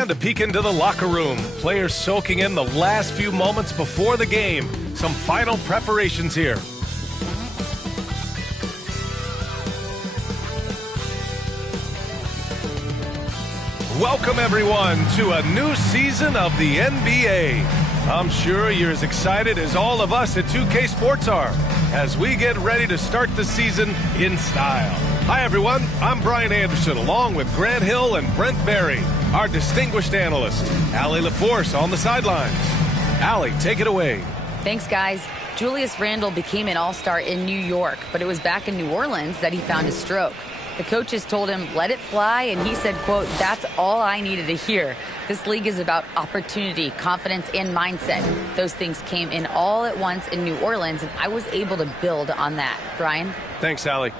And a peek into the locker room. Players soaking in the last few moments before the game. Some final preparations here. Welcome, everyone, to a new season of the NBA. I'm sure you're as excited as all of us at 2K Sports are as we get ready to start the season in style. Hi, everyone. I'm Brian Anderson, along with Grant Hill and Brent Berry, our distinguished analyst. Allie LaForce on the sidelines. Allie, take it away. Thanks, guys. Julius Randle became an all-star in New York, but it was back in New Orleans that he found his stroke. The coaches told him, let it fly, and he said, quote, that's all I needed to hear. This league is about opportunity, confidence, and mindset. Those things came in all at once in New Orleans, and I was able to build on that. Brian? Thanks, Allie.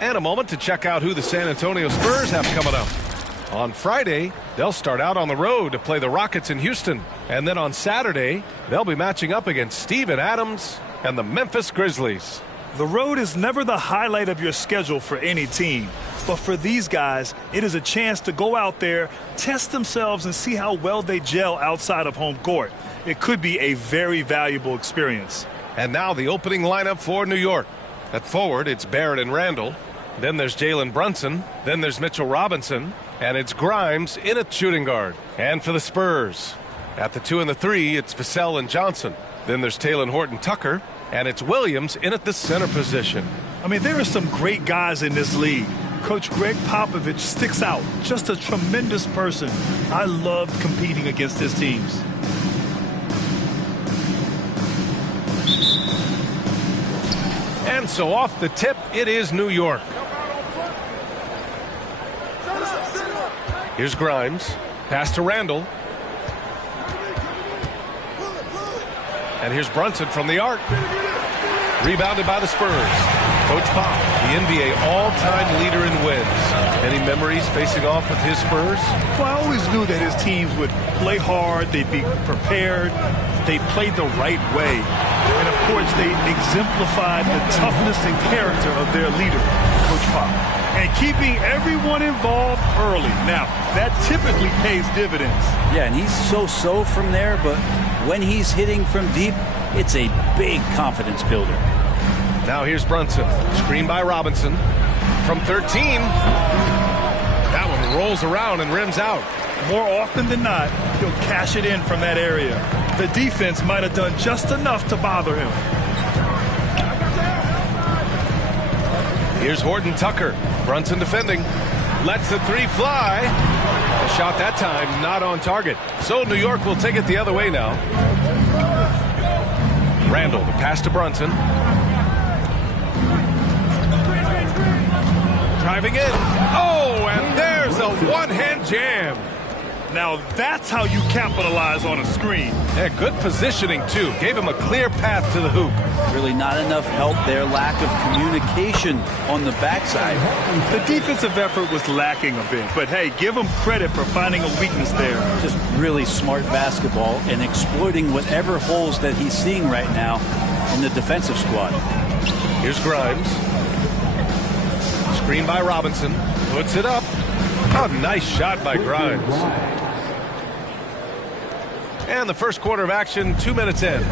And a moment to check out who the San Antonio Spurs have coming up. On Friday, they'll start out on the road to play the Rockets in Houston. And then on Saturday, they'll be matching up against Steven Adams and the Memphis Grizzlies. The road is never the highlight of your schedule for any team. But for these guys, it is a chance to go out there, test themselves, and see how well they gel outside of home court. It could be a very valuable experience. And now the opening lineup for New York. At forward, it's Barrett and Randall. Then there's Jalen Brunson. Then there's Mitchell Robinson. And it's Grimes in at shooting guard. And for the Spurs, at the 2 and the 3, it's Vassell and Johnson. Then there's Talen Horton-Tucker. And it's Williams in at the center position. I mean, there are some great guys in this league. Coach Greg Popovich sticks out. Just a tremendous person. I loved competing against his teams. And so off the tip, it is New York. Here's Grimes. Pass to Randall. And here's Brunson from the arc. Rebounded by the Spurs. Coach Pop, the NBA all-time leader in wins. Any memories facing off with his Spurs? Well, I always knew that his teams would play hard, they'd be prepared, they played the right way. And, of course, they exemplified the toughness and character of their leader, Coach Pop. And keeping everyone involved early. Now, that typically pays dividends. Yeah, and he's so-so from there, but when he's hitting from deep, it's a big confidence builder. Now here's Brunson. Screen by Robinson. From 13. That one rolls around and rims out. More often than not, he'll cash it in from that area. The defense might have done just enough to bother him. Here's Horton-Tucker. Brunson defending. Lets the 3 fly. A shot that time not on target. So New York will take it the other way now. Randall, the pass to Brunson. Driving in. Oh, and there's a one-hand jam. Now that's how you capitalize on a screen. Yeah, good positioning, too. Gave him a clear path to the hoop. Really not enough help there. Lack of communication on the backside. The defensive effort was lacking a bit. But, hey, give him credit for finding a weakness there. Just really smart basketball and exploiting whatever holes that he's seeing right now in the defensive squad. Here's Grimes. Screen by Robinson. Puts it up. Oh, nice shot by Grimes. And the first quarter of action, 2 minutes in.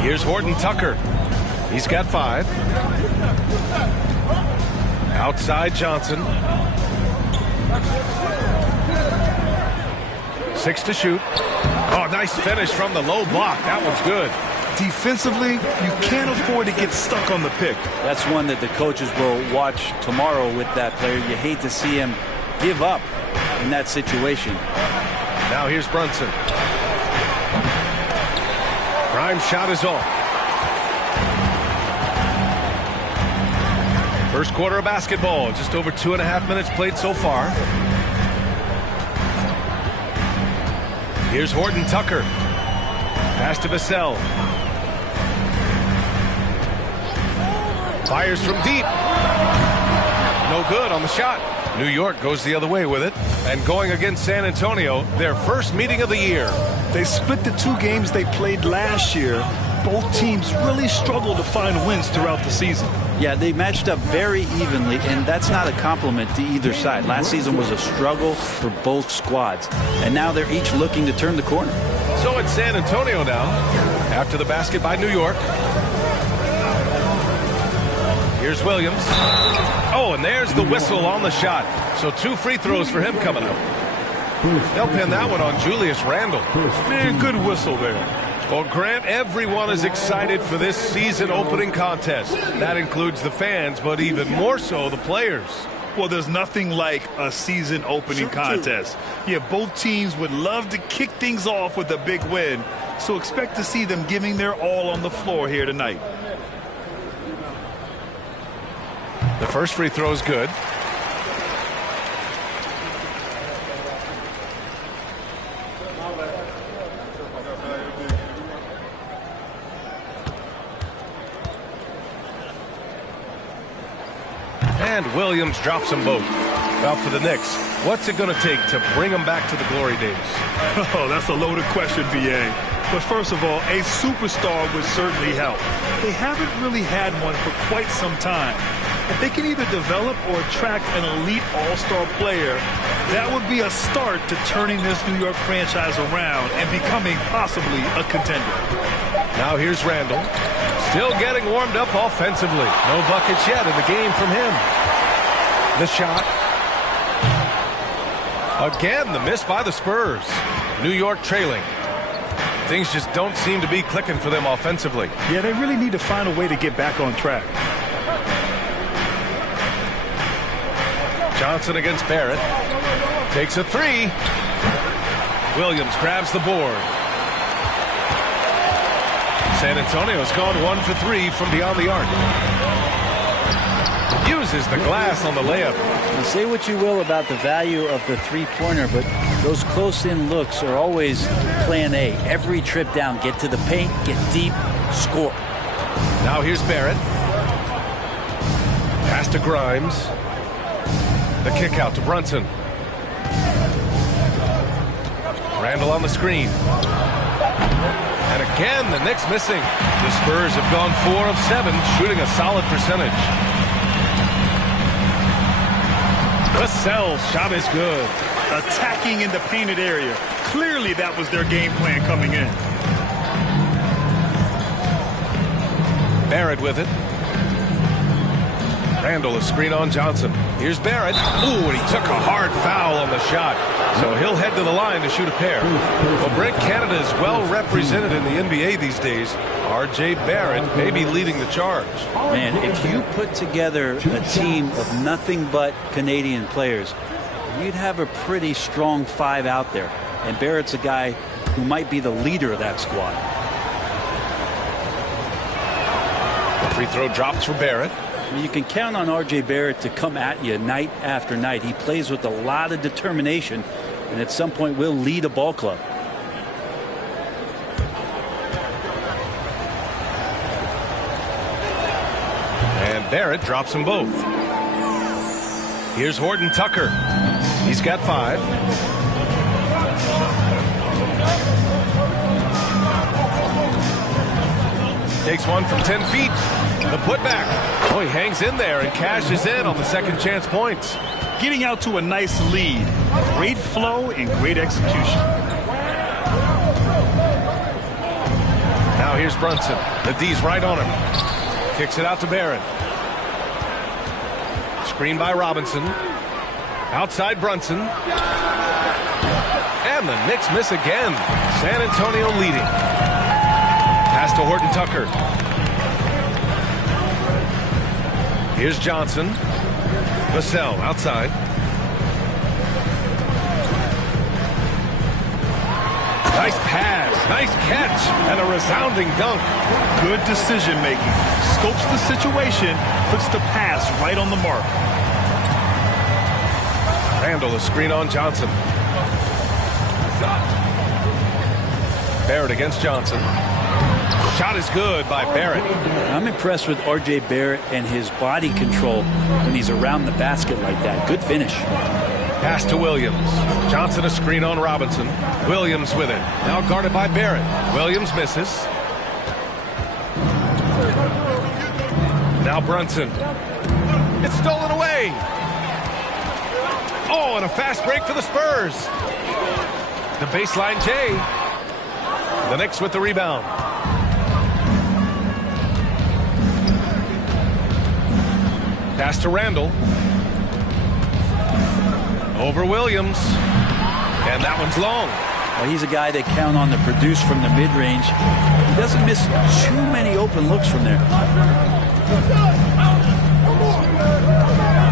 Here's Horton-Tucker. He's got 5. Outside Johnson. 6 to shoot. Oh, nice finish from the low block. That one's good. Defensively, you can't afford to get stuck on the pick. That's one that the coaches will watch tomorrow with that player. You hate to see him give up in that situation. Now here's Brunson. Grimes' shot is off. First quarter of basketball. Just over 2.5 minutes played so far. Here's Horton-Tucker. Pass to Vassell. Fires from deep. No good on the shot. New York goes the other way with it. And going against San Antonio, their first meeting of the year. They split the 2 games they played last year. Both teams really struggled to find wins throughout the season. Yeah, they matched up very evenly, and that's not a compliment to either side. Last season was a struggle for both squads, and now they're each looking to turn the corner. So it's San Antonio now, after the basket by New York. Here's Williams. Oh, and there's the whistle on the shot. So 2 free throws for him coming up. They'll pin that one on Julius Randle. Man, good whistle there. Well, Grant, everyone is excited for this season opening contest. That includes the fans, but even more so the players. Well, there's nothing like a season opening contest. Yeah, both teams would love to kick things off with a big win, so expect to see them giving their all on the floor here tonight. The first free throw is good. And Williams drops them both. Well, for the Knicks, what's it going to take to bring them back to the glory days? Oh, that's a loaded question, B.A. But first of all, a superstar would certainly help. They haven't really had one for quite some time. If they can either develop or attract an elite all-star player, that would be a start to turning this New York franchise around and becoming possibly a contender. Now here's Randle. Still getting warmed up offensively. No buckets yet in the game from him. The shot. Again, the miss by the Spurs. New York trailing. Things just don't seem to be clicking for them offensively. Yeah, they really need to find a way to get back on track. Johnson against Barrett. Takes a 3. Williams grabs the board. San Antonio's gone 1 for 3 from beyond the arc. Uses the glass on the layup. Now, say what you will about the value of the three-pointer, but those close-in looks are always plan A. Every trip down, get to the paint, get deep, score. Now here's Barrett. Pass to Grimes. The kick out to Brunson. Randle on the screen. And again, the Knicks missing. The Spurs have gone 4 of 7, shooting a solid percentage. Vassell's shot is good. Attacking in the painted area. Clearly that was their game plan coming in. Barrett with it. Randle a screen on Johnson. Here's Barrett. Ooh, and he took a hard foul on the shot. So he'll head to the line to shoot a pair. Well, Brent, Canada is well represented in the NBA these days. R.J. Barrett may be leading the charge. Man, if you put together a team of nothing but Canadian players, you'd have a pretty strong 5 out there. And Barrett's a guy who might be the leader of that squad. The free throw drops for Barrett. You can count on R.J. Barrett to come at you night after night. He plays with a lot of determination, and at some point will lead a ball club. And Barrett drops them both. Here's Horton Tucker. He's got 5. Takes one from 10 feet. The putback. Oh, he hangs in there and cashes in on the second chance points. Getting out to a nice lead. Great flow and great execution. Now here's Brunson. The D's right on him. Kicks it out to Barrett. Screen by Robinson. Outside Brunson. And the Knicks miss again. San Antonio leading. Pass to Horton Tucker. Here's Johnson. Vassell outside. Nice pass. Nice catch. And a resounding dunk. Good decision making. Scopes the situation. Puts the pass right on the mark. Randle a screen on Johnson. Barrett against Johnson. Shot is good by Barrett. I'm impressed with R.J. Barrett and his body control when he's around the basket like that. Good finish. Pass to Williams. Johnson a screen on Robinson. Williams with it. Now guarded by Barrett. Williams misses. Now Brunson. It's stolen away. Oh, and a fast break for the Spurs. The baseline J. The Knicks with the rebound. Pass to Randall. Over Williams. And that one's long. Well, he's a guy they count on to produce from the mid-range. He doesn't miss too many open looks from there.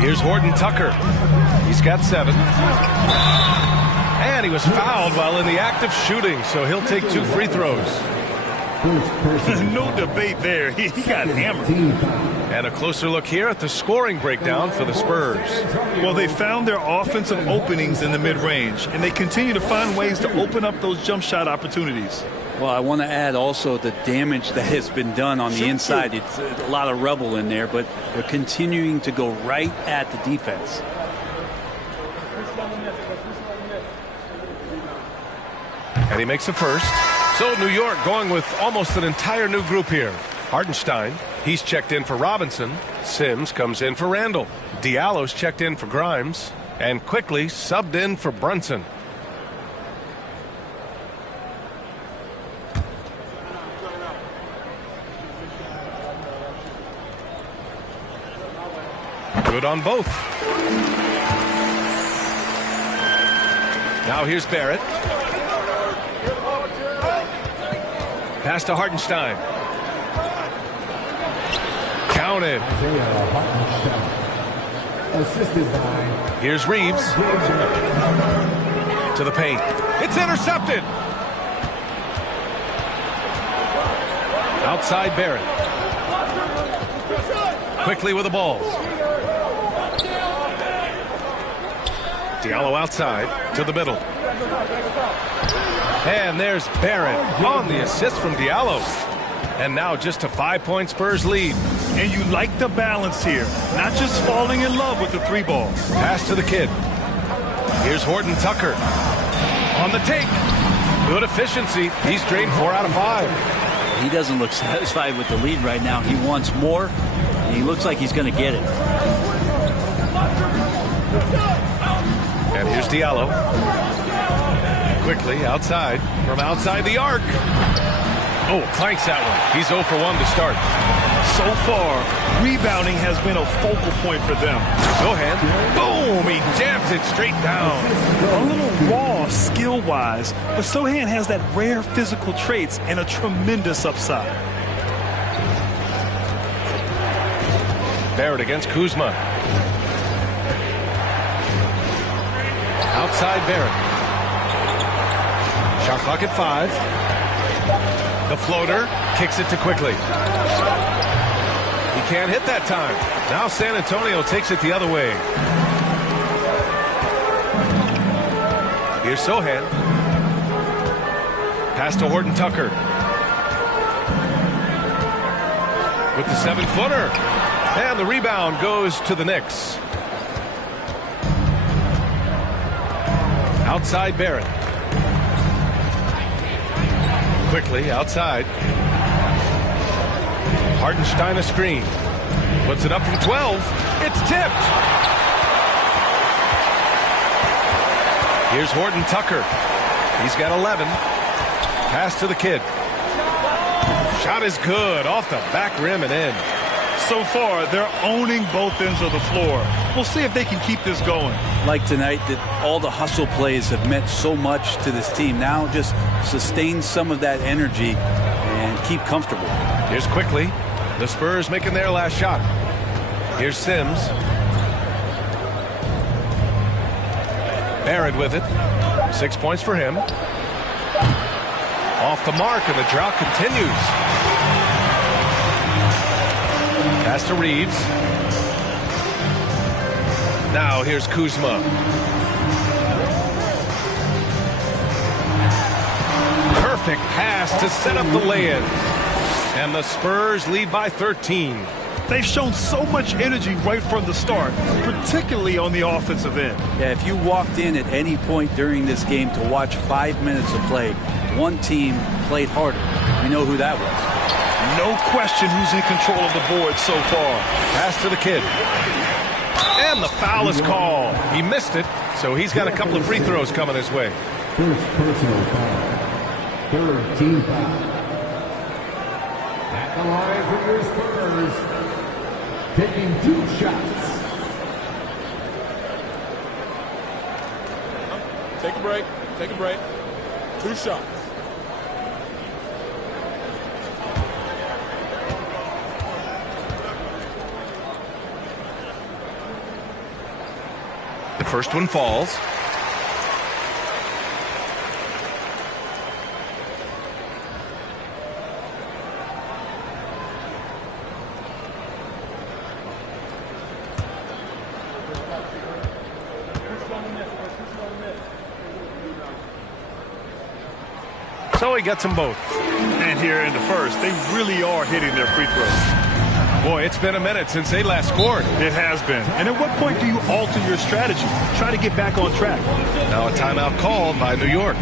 Here's Horton Tucker. He's got 7. And he was fouled while in the act of shooting, so he'll take 2 free throws. No debate there. He got hammered. And a closer look here at the scoring breakdown for the Spurs. Well, they found their offensive openings in the mid-range, and they continue to find ways to open up those jump shot opportunities. Well, I want to add also the damage that has been done on the inside. It's a lot of rubble in there, but they're continuing to go right at the defense. And he makes the first. So New York going with almost an entire new group here. Hartenstein, he's checked in for Robinson. Sims comes in for Randall. Diallo's checked in for Grimes. And quickly subbed in for Brunson. Good on both. Now here's Barrett. Pass to Hartenstein. Counted. Here's Reeves. To the paint. It's intercepted. Outside Barrett. Quickly with the ball. Diallo outside to the middle. And there's Barrett on the assist from Diallo. And now just a 5-point Spurs lead. And you like the balance here. Not just falling in love with the 3-ball. Pass to the kid. Here's Horton Tucker. On the take. Good efficiency. He's drained 4 out of 5. He doesn't look satisfied with the lead right now. He wants more, and he looks like he's going to get it. And here's Diallo. Quickly outside. From outside the arc. Oh, clanks that one. He's 0 for 1 to start. So far, rebounding has been a focal point for them. Sohan. Boom! He jams it straight down. A little raw skill-wise, but Sohan has that rare physical traits and a tremendous upside. Barrett against Kuzma. Outside Barrett. Shot clock at 5. The floater kicks it to Quickly. He can't hit that time. Now San Antonio takes it the other way. Here's Sohan. Pass to Horton Tucker. With the 7-footer. And the rebound goes to the Knicks. Outside Barrett. Quickly outside. Hartenstein a screen. Puts it up from 12. It's tipped. Here's Horton Tucker. He's got 11. Pass to the kid. Shot is good. Off the back rim and in. So far, they're owning both ends of the floor. We'll see if they can keep this going. Like tonight, that all the hustle plays have meant so much to this team. Now just sustain some of that energy and keep comfortable. Here's Quickly. The Spurs making their last shot. Here's Sims. Barrett with it. 6 points for him. Off the mark, and the drought continues. Pass to Reeves. Now here's Kuzma. Perfect pass to set up the lay-in. And the Spurs lead by 13. They've shown so much energy right from the start, particularly on the offensive end. Yeah, if you walked in at any point during this game to watch 5 minutes of play, one team played harder. We know who that was. No question who's in control of the board so far. Pass to the kid. And the foul is called. He missed it, so he's got a couple of free throws coming his way. First personal foul. Third team foul. At the line for your Spurs, taking 2 shots. Take a break. Take a break. 2 shots. The first one falls. So he gets them both. And here in the first, they really are hitting their free throws. Boy, it's been a minute since they last scored. It has been. And at what point do you alter your strategy? Try to get back on track. Now a timeout called by New York.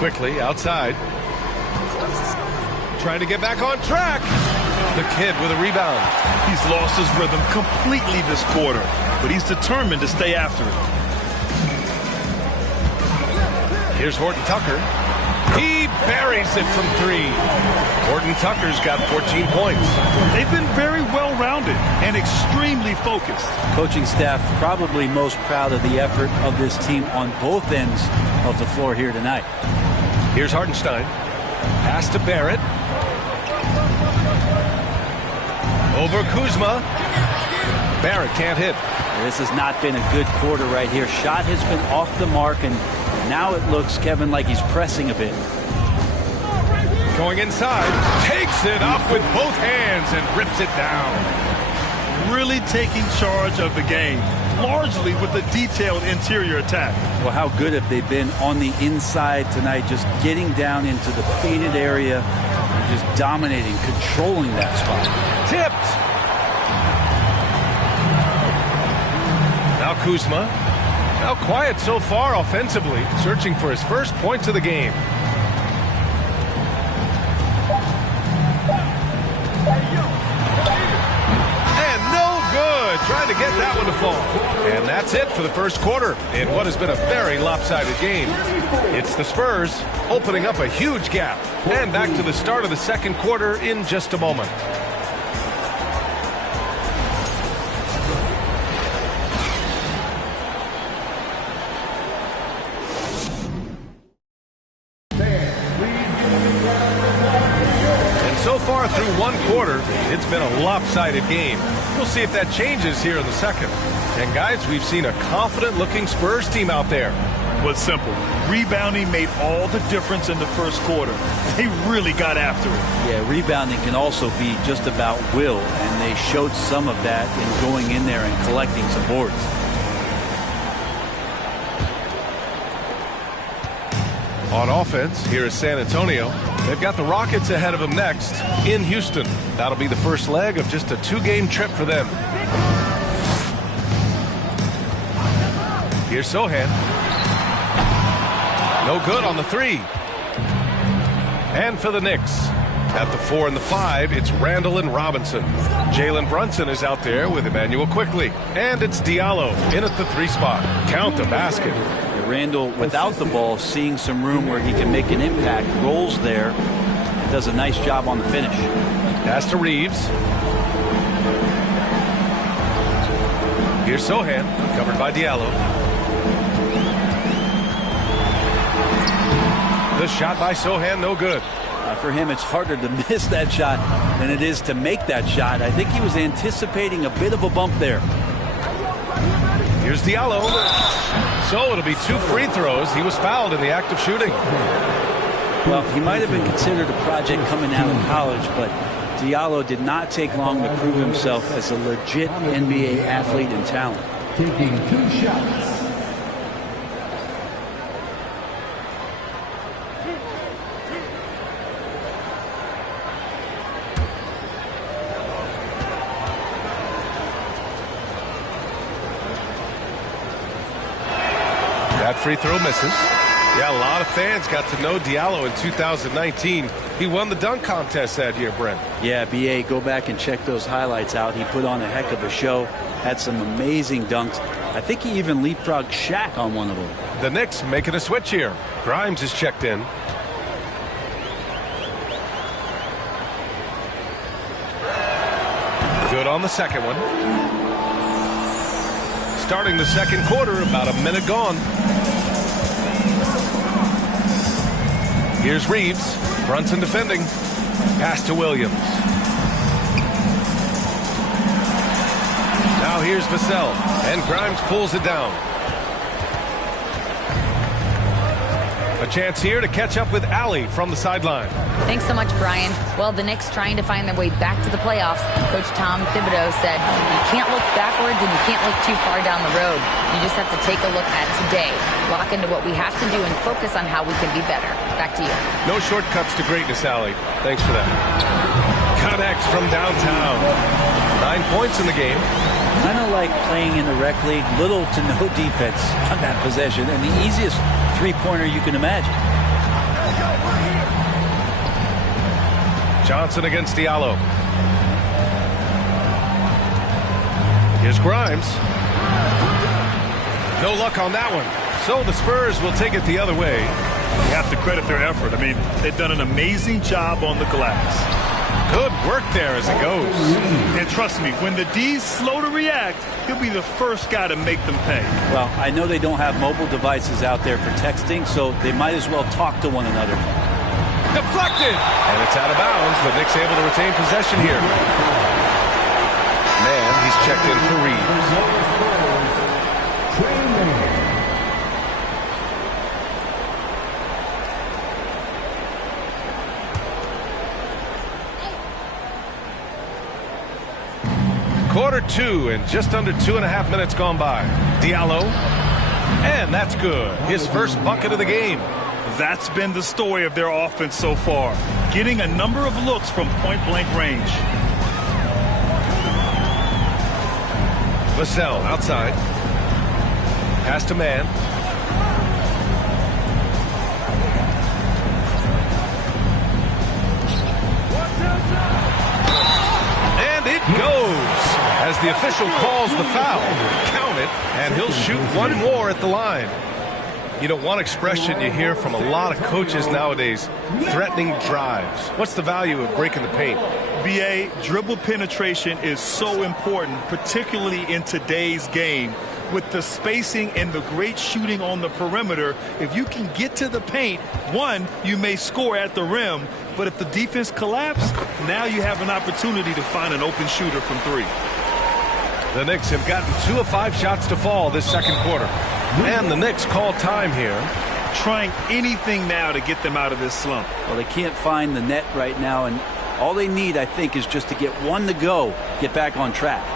Quickly outside. Trying to get back on track. The kid with a rebound. He's lost his rhythm completely this quarter, but he's determined to stay after it. Here's Horton Tucker. He buries it from 3. Horton Tucker's got 14 points. They've been very well-rounded and extremely focused. Coaching staff probably most proud of the effort of this team on both ends of the floor here tonight. Here's Hartenstein. Pass to Barrett. Over Kuzma. Barrett can't hit. This has not been a good quarter right here. Shot has been off the mark, and now it looks, Kevin, like he's pressing a bit. Going inside. Takes it up with both hands and rips it down. Really taking charge of the game, largely with a detailed interior attack. Well, how good have they been on the inside tonight, just getting down into the painted area and just dominating, controlling that spot. Tipped. Now Kuzma. Now quiet so far offensively, searching for his first points of the game. Trying to get that one to fall. And that's it for the first quarter in what has been a very lopsided game. It's the Spurs opening up a huge gap. And back to the start of the second quarter in just a moment. lopsided game. We'll see if that changes here in the second. And guys, we've seen a confident-looking Spurs team out there. Was simple. Rebounding made all the difference in the first quarter. They really got after it. Yeah, rebounding can also be just about will, and they showed some of that in going in there and collecting some boards. On offense, here is San Antonio. They've got the Rockets ahead of them next in Houston. That'll be the first leg of just a 2-game trip for them. Here's Sohan. No good on the 3. And for the Knicks, at the 4 and the 5, it's Randall and Robinson. Jalen Brunson is out there with Emmanuel Quickly. And it's Diallo in at the 3 spot. Count the basket. Randall, without the ball, seeing some room where he can make an impact, rolls there, does a nice job on the finish. Pass to Reeves. Here's Sohan, covered by Diallo. The shot by Sohan, no good. For him, it's harder to miss that shot than it is to make that shot. I think he was anticipating a bit of a bump there. Here's Diallo. So it'll be 2 free throws. He was fouled in the act of shooting. Well, he might have been considered a project coming out of college, but Diallo did not take long to prove himself as a legit NBA athlete and talent. Taking 2 shots. That free throw misses. Yeah, a lot of fans got to know Diallo in 2019. He won the dunk contest that year, Brent. Yeah, BA, go back and check those highlights out. He put on a heck of a show, had some amazing dunks. I think he even leapfrogged Shaq on one of them. The Knicks making a switch here. Grimes is checked in. Good on the second one. Starting the second quarter, about a minute gone. Here's Reeves. Brunson defending. Pass to Williams. Now here's Vassell. And Grimes pulls it down. A chance here to catch up with Allie from the sideline. Thanks so much, Brian. Well, the Knicks trying to find their way back to the playoffs. Coach Tom Thibodeau said, you can't look backwards and you can't look too far down the road. You just have to take a look at today, lock into what we have to do, and focus on how we can be better. Back to you. No shortcuts to greatness, Allie. Thanks for that. Connects from downtown. 9 points in the game. Kind of like playing in the rec league, little to no defense on that possession, and the easiest three-pointer you can imagine. Johnson against Diallo. Here's Grimes. No luck on that one. So the Spurs will take it the other way. You have to credit their effort. I mean, they've done an amazing job on the glass. Good work there as it goes. And trust me, when the D's slow to react, he'll be the first guy to make them pay. Well, I know they don't have mobile devices out there for texting, so they might as well talk to one another. Deflected! And it's out of bounds. The Knicks able to retain possession here. Man, he's checked in for Reeves. Quarter 2 and just under 2.5 minutes gone by. Diallo. And that's good. His first bucket of the game. That's been the story of their offense so far. Getting a number of looks from point-blank range. Vassell outside. Pass to Man. And it goes. As the official calls the foul. Count it, and he'll shoot one more at the line. You know, one expression you hear from a lot of coaches nowadays, threatening drives. What's the value of breaking the paint? BA, dribble penetration is so important, particularly in today's game. with the spacing and the great shooting on the perimeter, if you can get to the paint, one, you may score at the rim, but if the defense collapses, now you have an opportunity to find an open shooter from three. The Knicks have gotten 2 of 5 shots to fall this second quarter. And the Knicks call time here. Trying anything now to get them out of this slump. Well, they can't find the net right now, and all they need, I think, is just to get one to go, get back on track.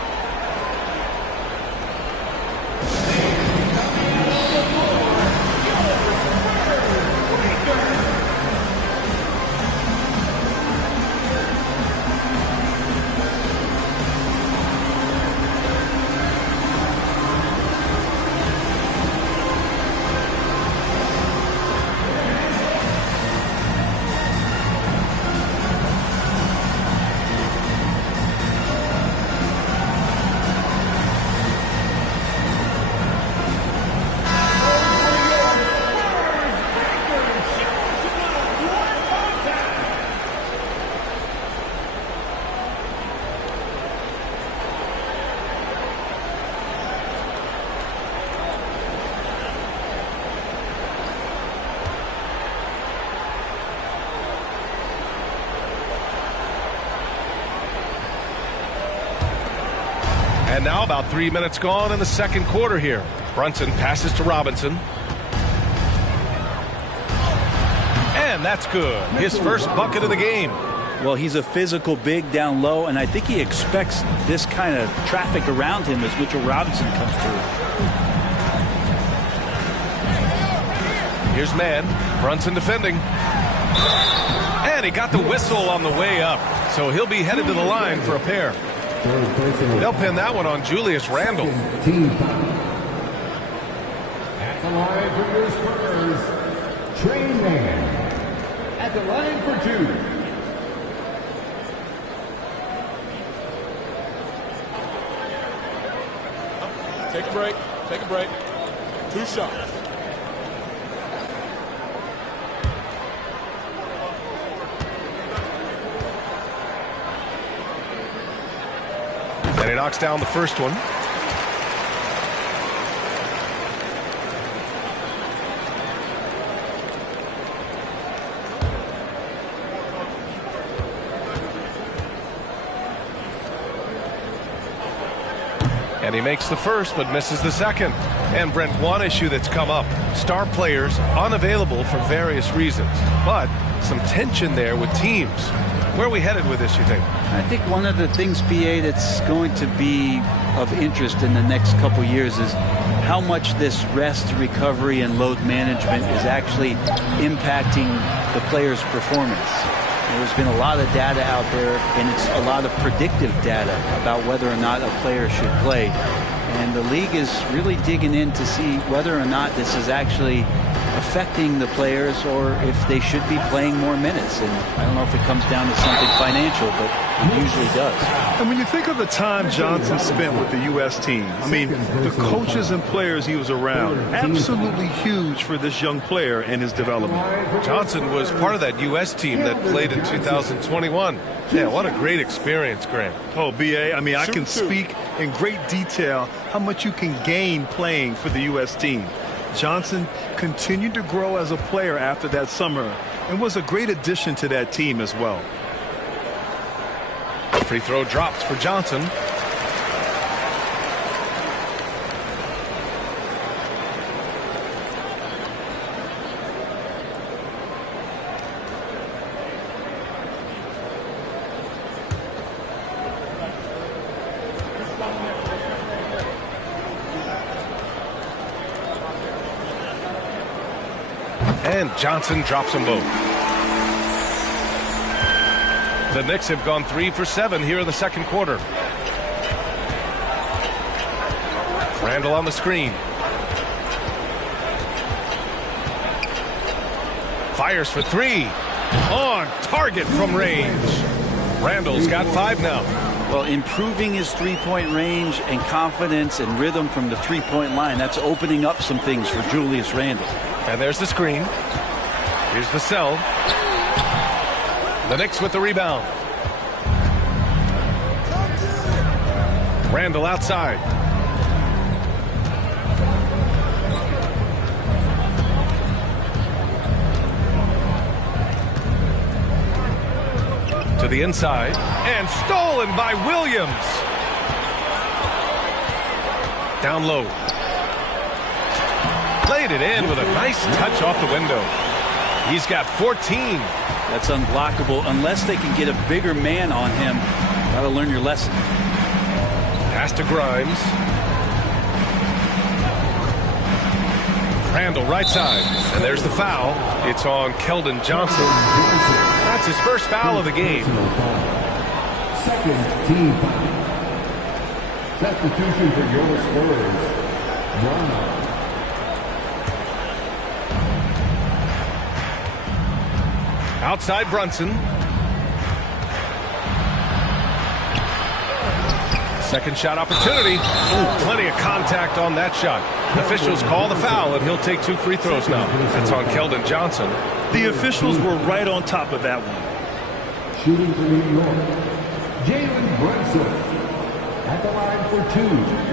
And now about 3 minutes gone in the second quarter here. Brunson passes to Robinson. And that's good. His first bucket of the game. Well, he's a physical big down low, and I think he expects this kind of traffic around him as Mitchell Robinson comes through. Here's man. Brunson defending. And he got the whistle on the way up. So he'll be headed to the line for a pair. They'll pin that one on Julius Randle. At the line for your Spurs, Train Man. At the line for 2. Take a break. Take a break. 2 shots. And he knocks down the first one. And he makes the first but misses the second. And Brent, one issue that's come up, star players unavailable for various reasons, but some tension there with teams. Where are we headed with this, you think? I think one of the things, BA, that's going to be of interest in the next couple years is how much this rest, recovery, and load management is actually impacting the player's performance. There's been a lot of data out there, and it's a lot of predictive data about whether or not a player should play. And the league is really digging in to see whether or not this is actually affecting the players or if they should be playing more minutes. And I don't know if it comes down to something financial, but it usually does. And when you think of the time Johnson spent with the U.S. team, I mean, the coaches and players he was around, absolutely huge for this young player and his development. Johnson was part of that U.S. team that played in 2021. Yeah, what a great experience, Graham. Oh, B.A., I mean, I can speak in great detail how much you can gain playing for the U.S. team. Johnson continued to grow as a player after that summer and was a great addition to that team as well. Free throw drops for Johnson. And Johnson drops them both. The Knicks have gone 3 for 7 here in the second quarter. Randle on the screen. Fires for 3. On target from range. Randle's got 5 now. Well, improving his three-point range and confidence and rhythm from the three-point line, that's opening up some things for Julius Randle. And there's the screen. Here's the cell. The Knicks with the rebound. Randle outside. the inside. And stolen by Williams. Down low. Played it in with a nice touch off the window. He's got 14. That's unblockable unless they can get a bigger man on him. Got to learn your lesson. Pass to Grimes. Randall right side. And there's the foul. It's on Keldon Johnson. That's his first foul of the game. Second team foul. Substitution for your Spurs. Brown. Outside Brunson. Second shot opportunity. Ooh, plenty of contact on that shot. Officials call the foul, and he'll take 2 free throws now. That's on Keldon Johnson. The officials were right on top of that one. Shooting for New York, Jalen Brunson at the line for 2.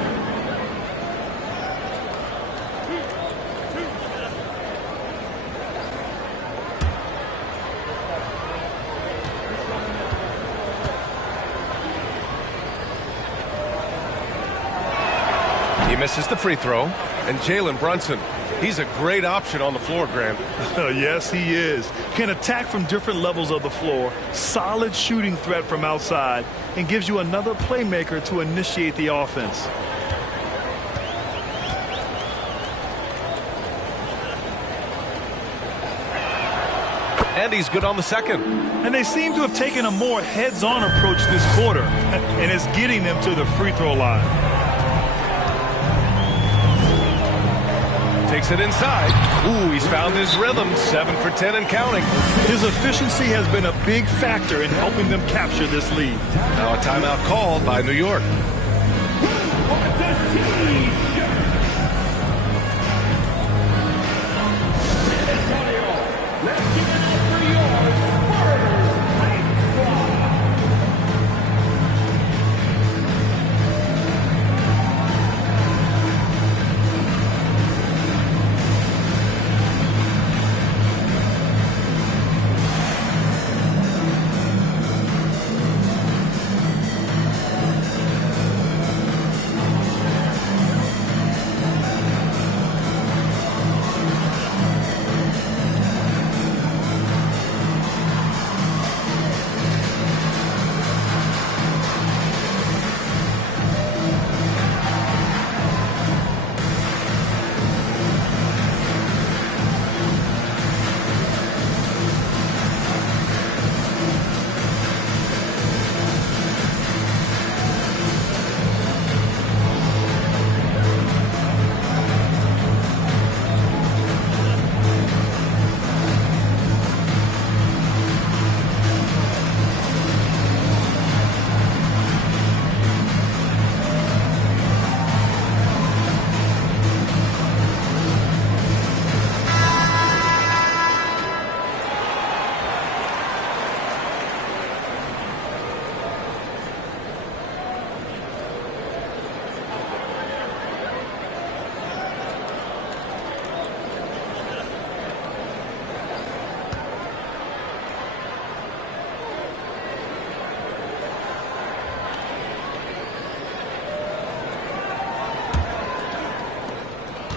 He misses the free throw. And Jalen Brunson, he's a great option on the floor, Grant. Yes, he is. Can attack from different levels of the floor. Solid shooting threat from outside. And gives you another playmaker to initiate the offense. And he's good on the second. And they seem to have taken a more heads-on approach this quarter. And it's getting them to the free throw line. Takes it inside. Ooh, he's found his rhythm. 7 for 10 and counting. His efficiency has been a big factor in helping them capture this lead. Now a timeout called by New York.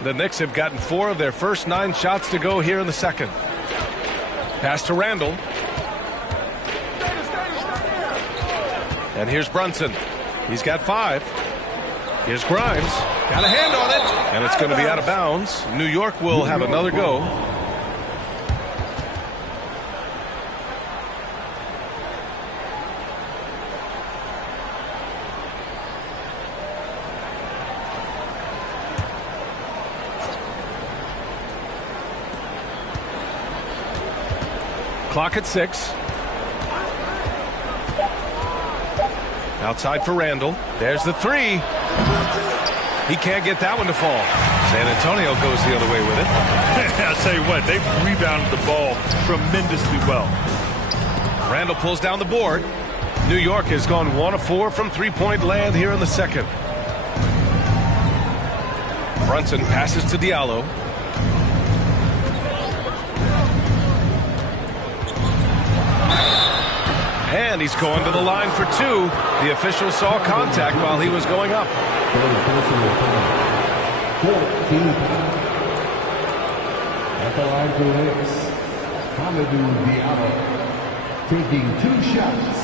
The Knicks have gotten 4 of their first 9 shots to go here in the second. Pass to Randall. And here's Brunson. He's got 5. Here's Grimes. Got a hand on it. And it's going to be out of bounds. New York will have another go. Clock at 6. Outside for Randall. There's the 3. He can't get that one to fall. San Antonio goes the other way with it. I'll tell you what, they've rebounded the ball tremendously well. Randall pulls down the board. New York has gone 1 of 4 from three-point land here in the second. Brunson passes to Diallo. And he's going to the line for two. The official saw contact while he was going up. 14. At the line for Knicks, Hamidou Diallo taking 2 shots.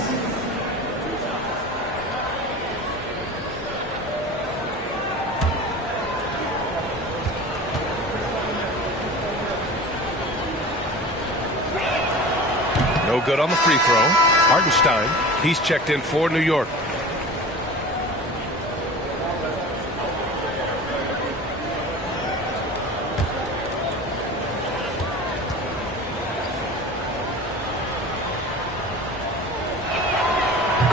No good on the free throw. Hartenstein, he's checked in for New York.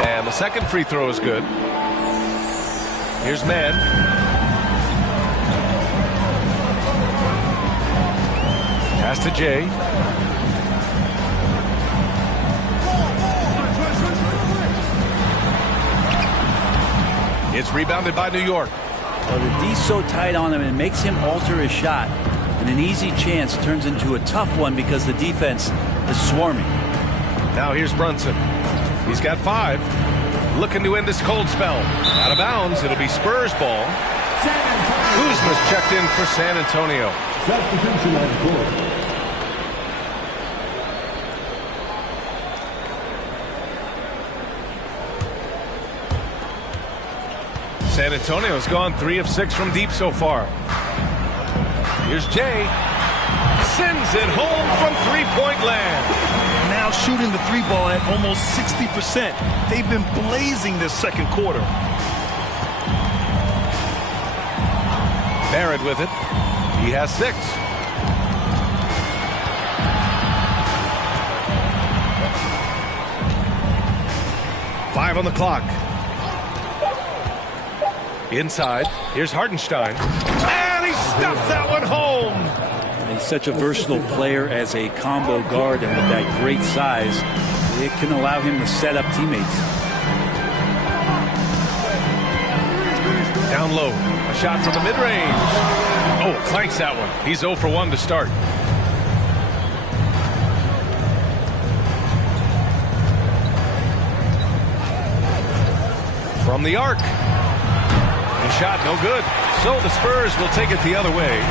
And the second free throw is good. Here's Mann. Pass to Jay. It's rebounded by New York. Well, the D's so tight on him, it makes him alter his shot. And an easy chance turns into a tough one because the defense is swarming. Now here's Brunson. He's got 5. Looking to end this cold spell. Out of bounds. It'll be Spurs ball. Kuzma's checked in for San Antonio. Substitution on the court. San Antonio's gone 3 of 6 from deep so far. Here's Jay. Sends it home from three-point land. Now shooting the 3 ball at almost 60%. They've been blazing this second quarter. Barrett with it. He has 6. Five on the clock. Inside, here's Hartenstein. And he stuffs that one home. He's such a versatile player as a combo guard, and with that great size, it can allow him to set up teammates. Down low, a shot from the mid-range. Oh, clanks that one. He's 0 for 1 to start. From the arc. Shot no good. So the Spurs will take it the other way.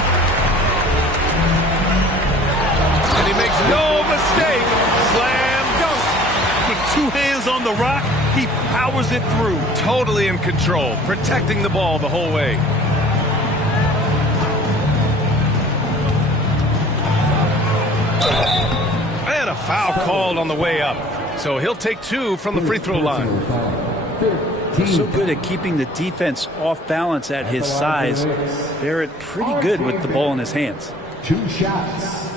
And he makes no mistake. Slam dunk. With 2 hands on the rock, he powers it through. Totally in control, protecting the ball the whole way. And a foul called on the way up. So he'll take 2 from the free throw line. He's so good at keeping the defense off balance at his size. Barrett pretty good with the ball in his hands. 2 shots.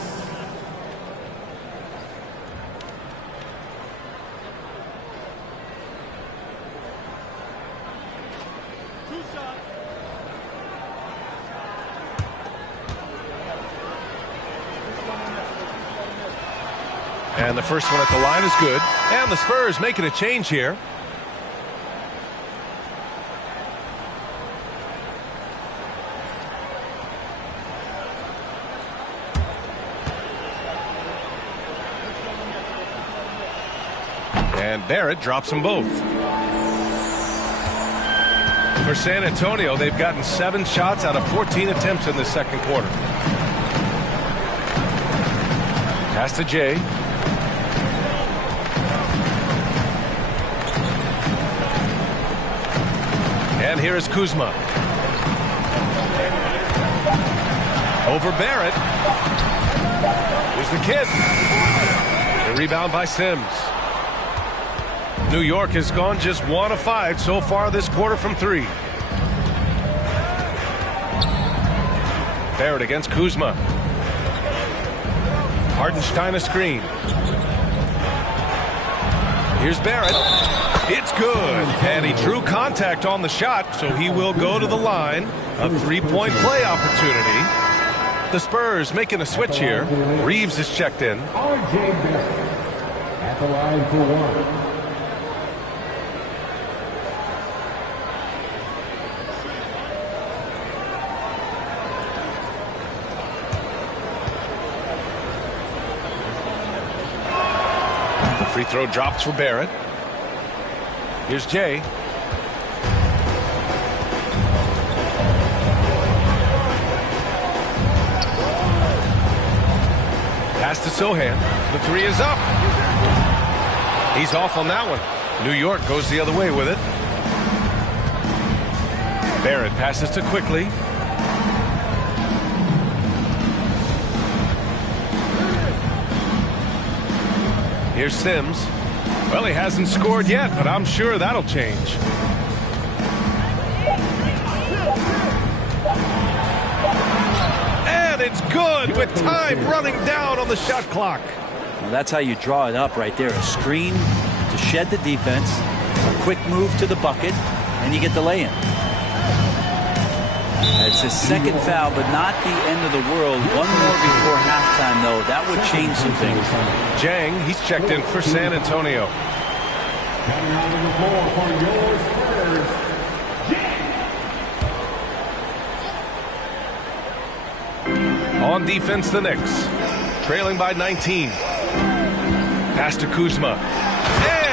And the first one at the line is good. And the Spurs making a change here. And Barrett drops them both. For San Antonio, they've gotten 7 shots out of 14 attempts in the second quarter. Pass to Jay. And here is Kuzma. Over Barrett. Here's the kid. The rebound by Sims. New York has gone just 1 of 5 so far this quarter from 3. Barrett against Kuzma. Hartenstein a screen. Here's Barrett. It's good. And he drew contact on the shot, so he will go to the line. A 3-point play opportunity. The Spurs making a switch here. Reeves is checked in. R.J. Barrett at the line for 1. Free throw drops for Barrett. Here's Jay. Pass to Sohan. The three is up. He's off on that one. New York goes the other way with it. Barrett passes to Quickly. Here's Sims. Well, he hasn't scored yet, but I'm sure that'll change. And it's good with time running down on the shot clock. Well, that's how you draw it up right there. A screen to shed the defense, a quick move to the bucket, and you get the lay-in. It's his second foul, but not the end of the world. One more before halftime, though. That would change some things. Jang, he's checked in for San Antonio. Coming out of the floor for your Spurs, Jang. On defense, the Knicks. Trailing by 19. Pass to Kuzma.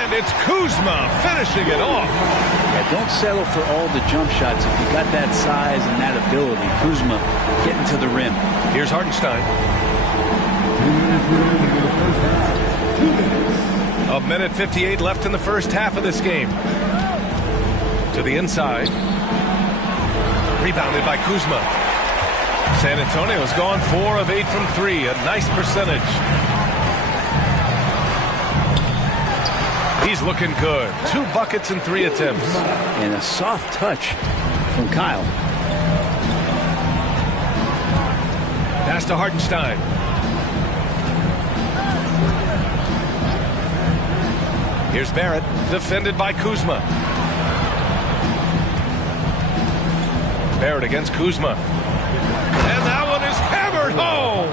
And it's Kuzma finishing it off. Yeah, don't settle for all the jump shots. If you got that size and that ability, Kuzma getting to the rim. Here's Hartenstein. 1:58 left in the first half of this game. To the inside. Rebounded by Kuzma. San Antonio's gone 4 of 8 from 3. A nice percentage. He's looking good. 2 buckets and 3 attempts. And a soft touch from Kyle. Pass to Hartenstein. Here's Barrett, defended by Kuzma. Barrett against Kuzma. And that one is hammered home.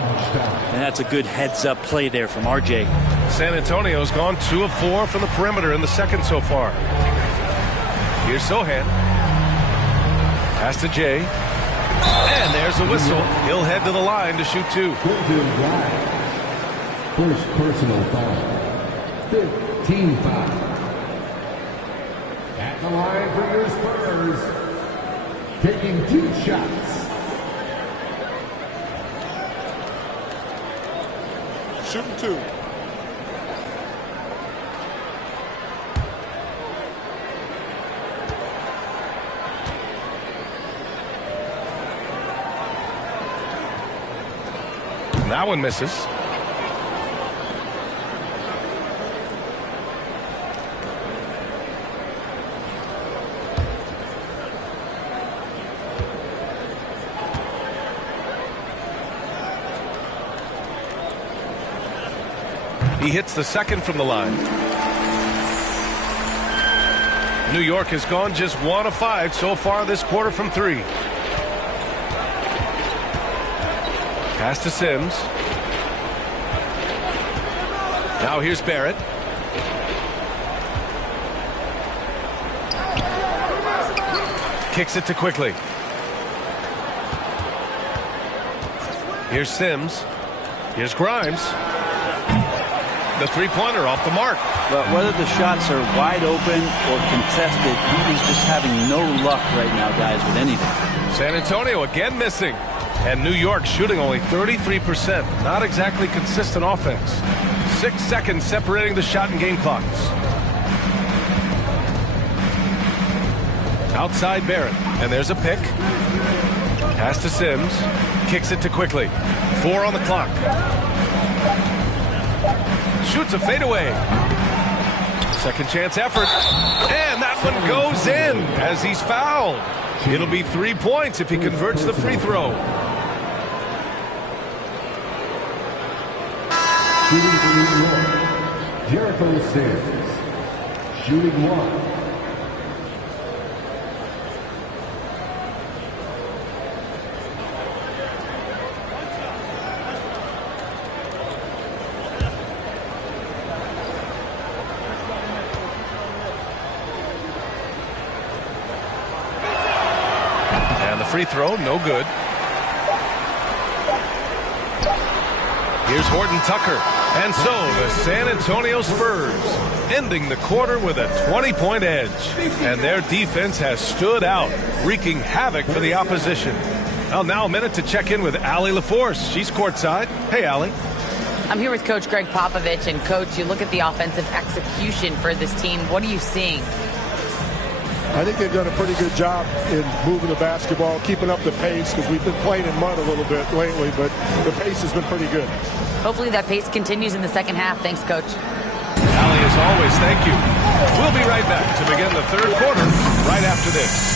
And that's a good heads-up play there from RJ. San Antonio's gone 2 of 4 from the perimeter in the second so far. Here's Sohan. Pass to Jay. And there's a whistle. He'll head to the line to shoot 2. First personal foul. 15 foul. At the line for your Spurs. Taking 2 shots. Shooting 2. That one misses. He hits the second from the line. New York has gone just 1 of 5 so far this quarter from 3. Pass to Sims. Now here's Barrett. Kicks it to Quickly. Here's Sims. Here's Grimes. The three-pointer off the mark. But whether the shots are wide open or contested, he's just having no luck right now, guys, with anything. San Antonio again missing. And New York shooting only 33%. Not exactly consistent offense. 6 seconds separating the shot and game clocks. Outside Barrett. And there's a pick. Pass to Sims. Kicks it to Quickly. 4 on the clock. Shoots a fadeaway. Second chance effort. And that one goes in as he's fouled. It'll be 3 points if he converts the free throw. Shooting for New York, Jericho Sims. Shooting 1. And the free throw, no good. Here's Horton Tucker. And so the San Antonio Spurs ending the quarter with a 20-point edge. And their defense has stood out, wreaking havoc for the opposition. Well, now a minute to check in with Allie LaForce. She's courtside. Hey, Allie. I'm here with Coach Greg Popovich. And, Coach, you look at the offensive execution for this team. What are you seeing? I think they've done a pretty good job in moving the basketball, keeping up the pace, because we've been playing in mud a little bit lately, but the pace has been pretty good. Hopefully that pace continues in the second half. Thanks, Coach. Allie, as always, thank you. We'll be right back to begin the third quarter right after this.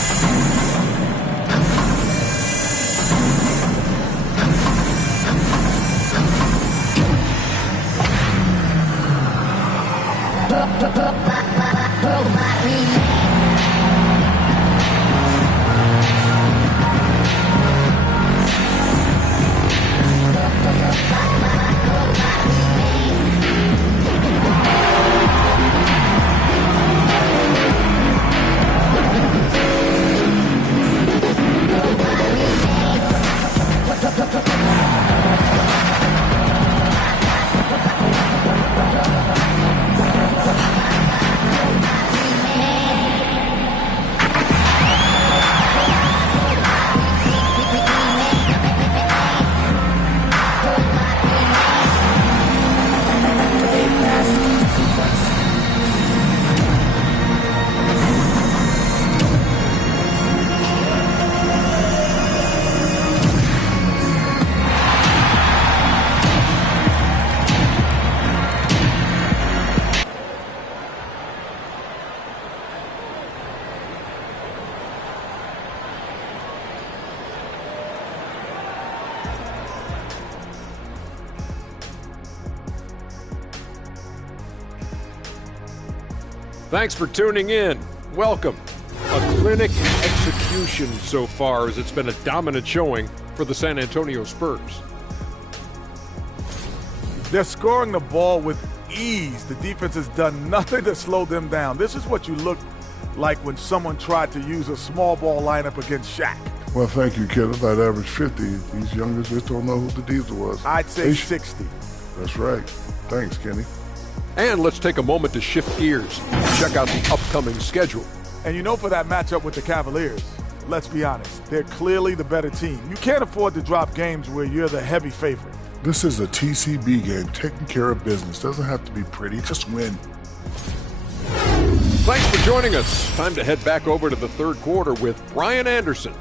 Thanks for tuning in. Welcome. A clinic execution so far, as it's been a dominant showing for the San Antonio Spurs. They're scoring the ball with ease. The defense has done nothing to slow them down. This is what you look like when someone tried to use a small ball lineup against Shaq. Well, thank you, kid. I'd average 50. These youngers just don't know who the Diesel was. I'd say 60. That's right. Thanks, Kenny. And let's take a moment to shift gears and check out the upcoming schedule. And you know, for that matchup with the Cavaliers, let's be honest, they're clearly the better team. You can't afford to drop games where you're the heavy favorite. This is a TCB game, taking care of business. Doesn't have to be pretty, just win. Thanks for joining us. Time to head back over to the third quarter with Brian Anderson.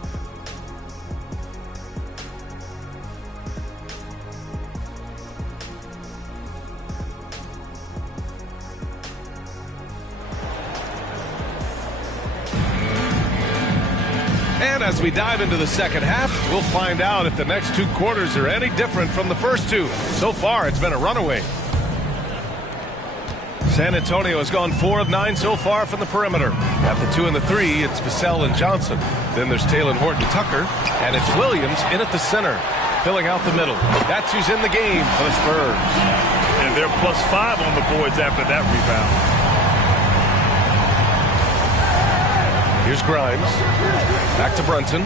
And as we dive into the second half, we'll find out if the next two quarters are any different from the first two. So far, it's been a runaway. San Antonio has gone 4 of 9 so far from the perimeter. At the 2 and the 3, it's Vassell and Johnson. Then there's Talen Horton-Tucker, and it's Williams in at the center, filling out the middle. That's who's in the game for the Spurs. And they're +5 on the boards after that rebound. Here's Grimes. Back to Brunson.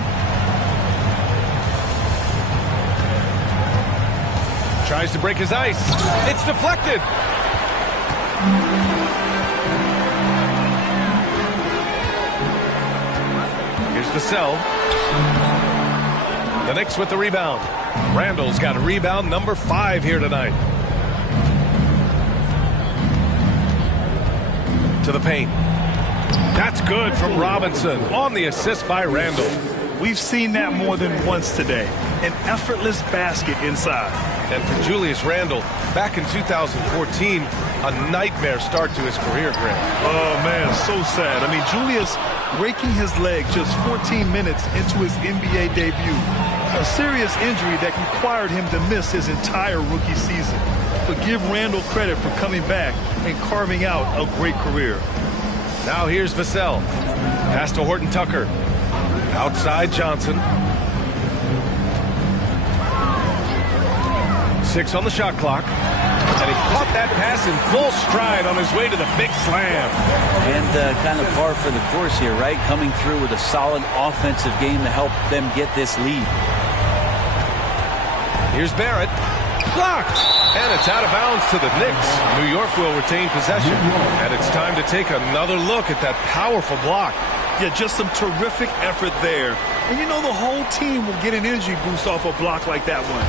Tries to break his ice. It's deflected. Here's Vassell. The Knicks with the rebound. Randall's got a rebound number 5 here tonight. To the paint. That's good from Robinson on the assist by Randall. We've seen that more than once today. An effortless basket inside. And for Julius Randle, back in 2014, a nightmare start to his career, Greg. Oh, man, so sad. I mean, Julius breaking his leg just 14 minutes into his NBA debut. A serious injury that required him to miss his entire rookie season. But give Randle credit for coming back and carving out a great career. Now here's Vassell. Pass to Horton-Tucker. Outside Johnson. 6 on the shot clock. And he caught that pass in full stride on his way to the big slam. And kind of par for the course here, right? Coming through with a solid offensive game to help them get this lead. Here's Barrett. Blocked. And it's out of bounds to the Knicks. New York will retain possession. And it's time to take another look at that powerful block. Yeah, just some terrific effort there. And you know the whole team will get an energy boost off a block like that one.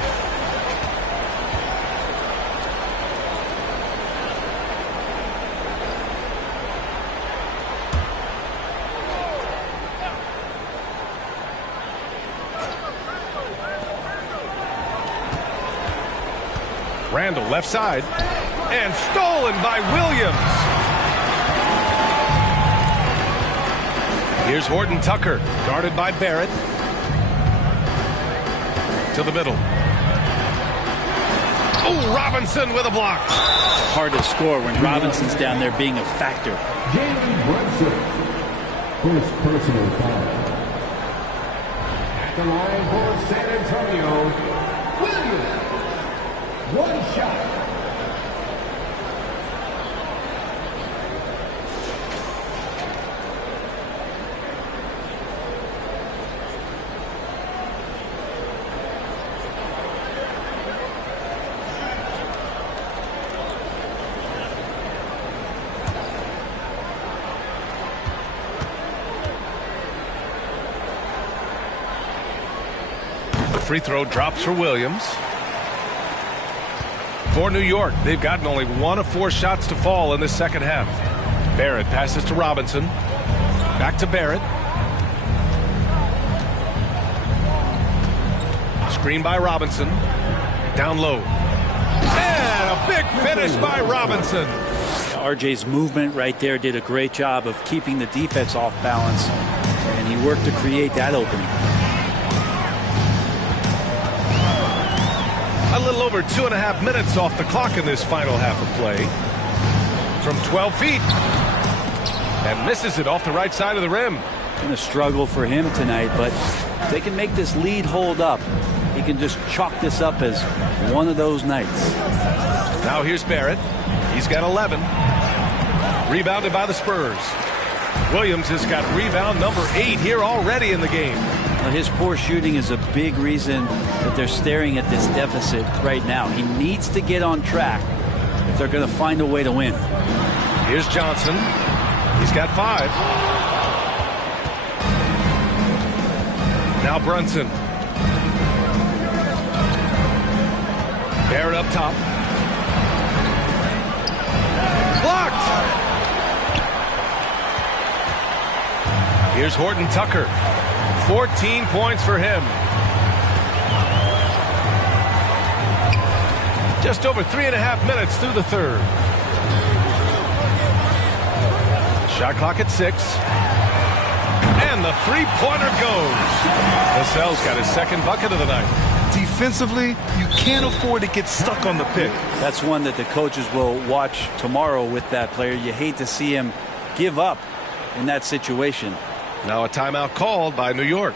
Randall left side, and stolen by Williams. Here's Horton Tucker, guarded by Barrett. To the middle. Oh, Robinson with a block. Hard to score when Robinson's down there being a factor. Jalen Brunson, first personal foul. At the line for San Antonio, Williams. One shot. The free throw drops for Williams. For New York, they've gotten only 1 of 4 shots to fall in the second half. Barrett passes to Robinson. Back to Barrett. Screen by Robinson. Down low. And a big finish by Robinson. RJ's movement right there did a great job of keeping the defense off balance, and he worked to create that opening. A little over 2.5 minutes off the clock in this final half of play. From 12 feet. And misses it off the right side of the rim. Been a struggle for him tonight, but if they can make this lead hold up, he can just chalk this up as one of those nights. Now here's Barrett. He's got 11. Rebounded by the Spurs. Williams has got rebound number 8 here already in the game. His poor shooting is a big reason that they're staring at this deficit right now. He needs to get on track if they're going to find a way to win. Here's Johnson. He's got 5. Now Brunson. Barrett up top. Blocked! Here's Horton Tucker. 14 points for him. Just over 3.5 minutes through the third. Shot clock at 6. And the three-pointer goes. Lascelles got his second bucket of the night. Defensively, you can't afford to get stuck on the pick. That's one that the coaches will watch tomorrow with that player. You hate to see him give up in that situation. Now a timeout called by New York.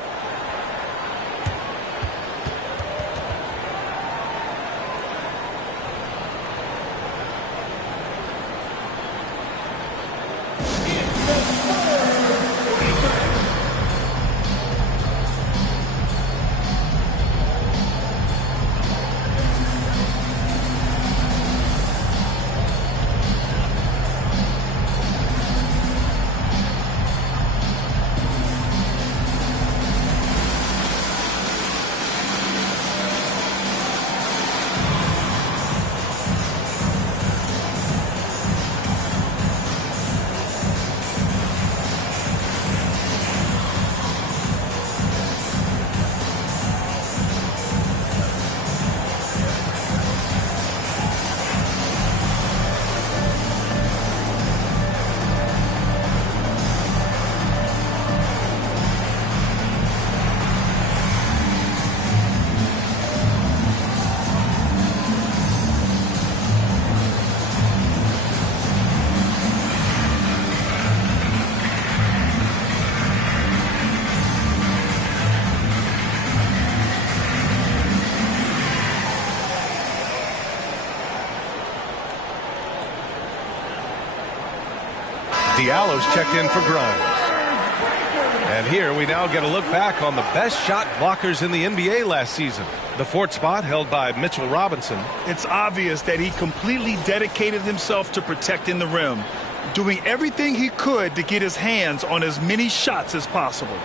Diallo's checked in for Grimes. And here we now get a look back on the best shot blockers in the NBA last season. The fourth spot held by Mitchell Robinson. It's obvious that he completely dedicated himself to protecting the rim, doing everything he could to get his hands on as many shots as possible.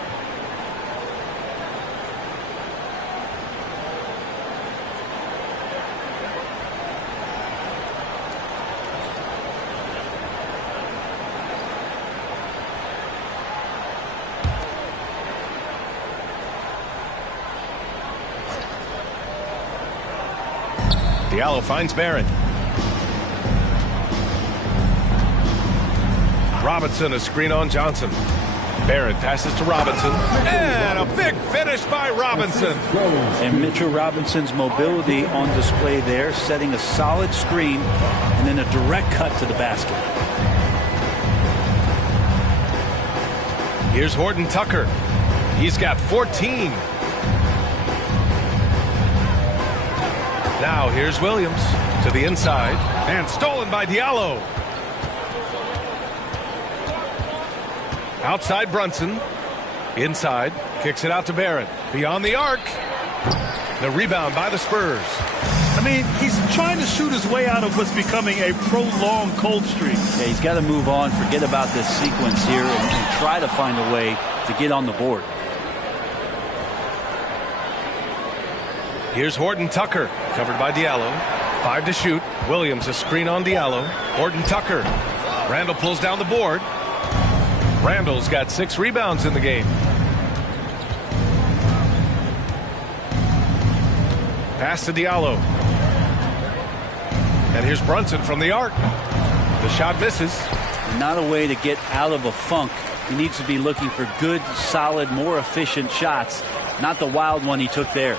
Diallo finds Barrett. Robinson, a screen on Johnson. Barrett passes to Robinson. And a big finish by Robinson. And Mitchell Robinson's mobility on display there, setting a solid screen and then a direct cut to the basket. Here's Horton Tucker. He's got 14. Now here's Williams to the inside and stolen by Diallo. Outside Brunson. Inside. Kicks it out to Barrett. Beyond the arc. The rebound by the Spurs. I mean, he's trying to shoot his way out of what's becoming a prolonged cold streak. Yeah, he's got to move on, forget about this sequence here, and try to find a way to get on the board. Here's Horton Tucker, covered by Diallo. 5 to shoot. Williams a screen on Diallo. Horton Tucker. Randall pulls down the board. Randall's got 6 rebounds in the game. Pass to Diallo. And here's Brunson from the arc. The shot misses. Not a way to get out of a funk. He needs to be looking for good, solid, more efficient shots, not the wild one he took there.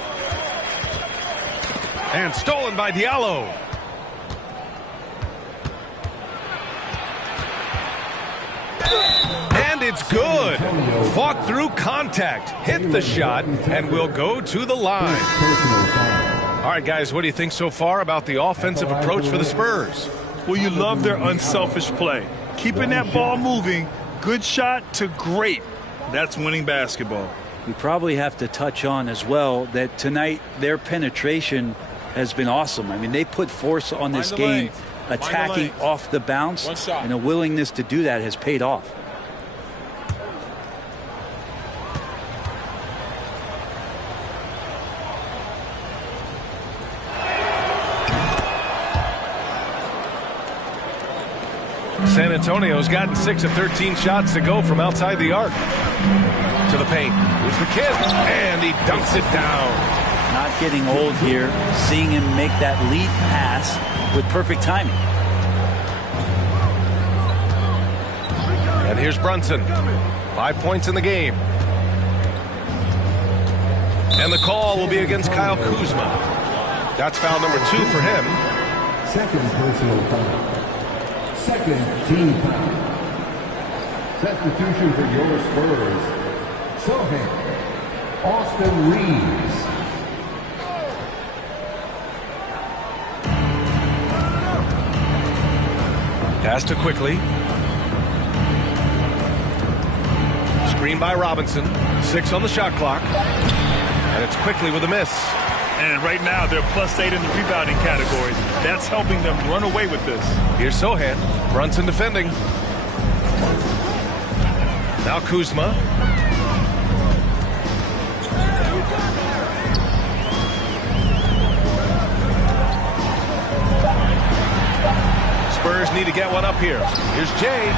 And stolen by Diallo. And it's good. Fought through contact, hit the shot, and will go to the line. All right, guys, what do you think so far about the offensive approach for the Spurs? Well, you love their unselfish play. Keeping that ball moving, good shot to great. That's winning basketball. We probably have to touch on as well that tonight their penetration has been awesome. I mean, they put force on this game, attacking off the bounce, and a willingness to do that has paid off. San Antonio's gotten 6 of 13 shots to go from outside the arc. To the paint. Here's the kid. And he dunks it down. Not getting old here. Seeing him make that lead pass with perfect timing. And here's Brunson. 5 points in the game. And the call will be against Kyle Kuzma. That's foul number 2 for him. Second personal foul. Second team foul. Substitution for your Spurs. Sohan. Austin Reeves. Pass to Quickly. Screen by Robinson. 6 on the shot clock. And it's Quickly with a miss. And right now they're +8 in the rebounding category. That's helping them run away with this. Here's Sohan. Brunson defending. Now Kuzma. Spurs need to get one up here. Here's Jay.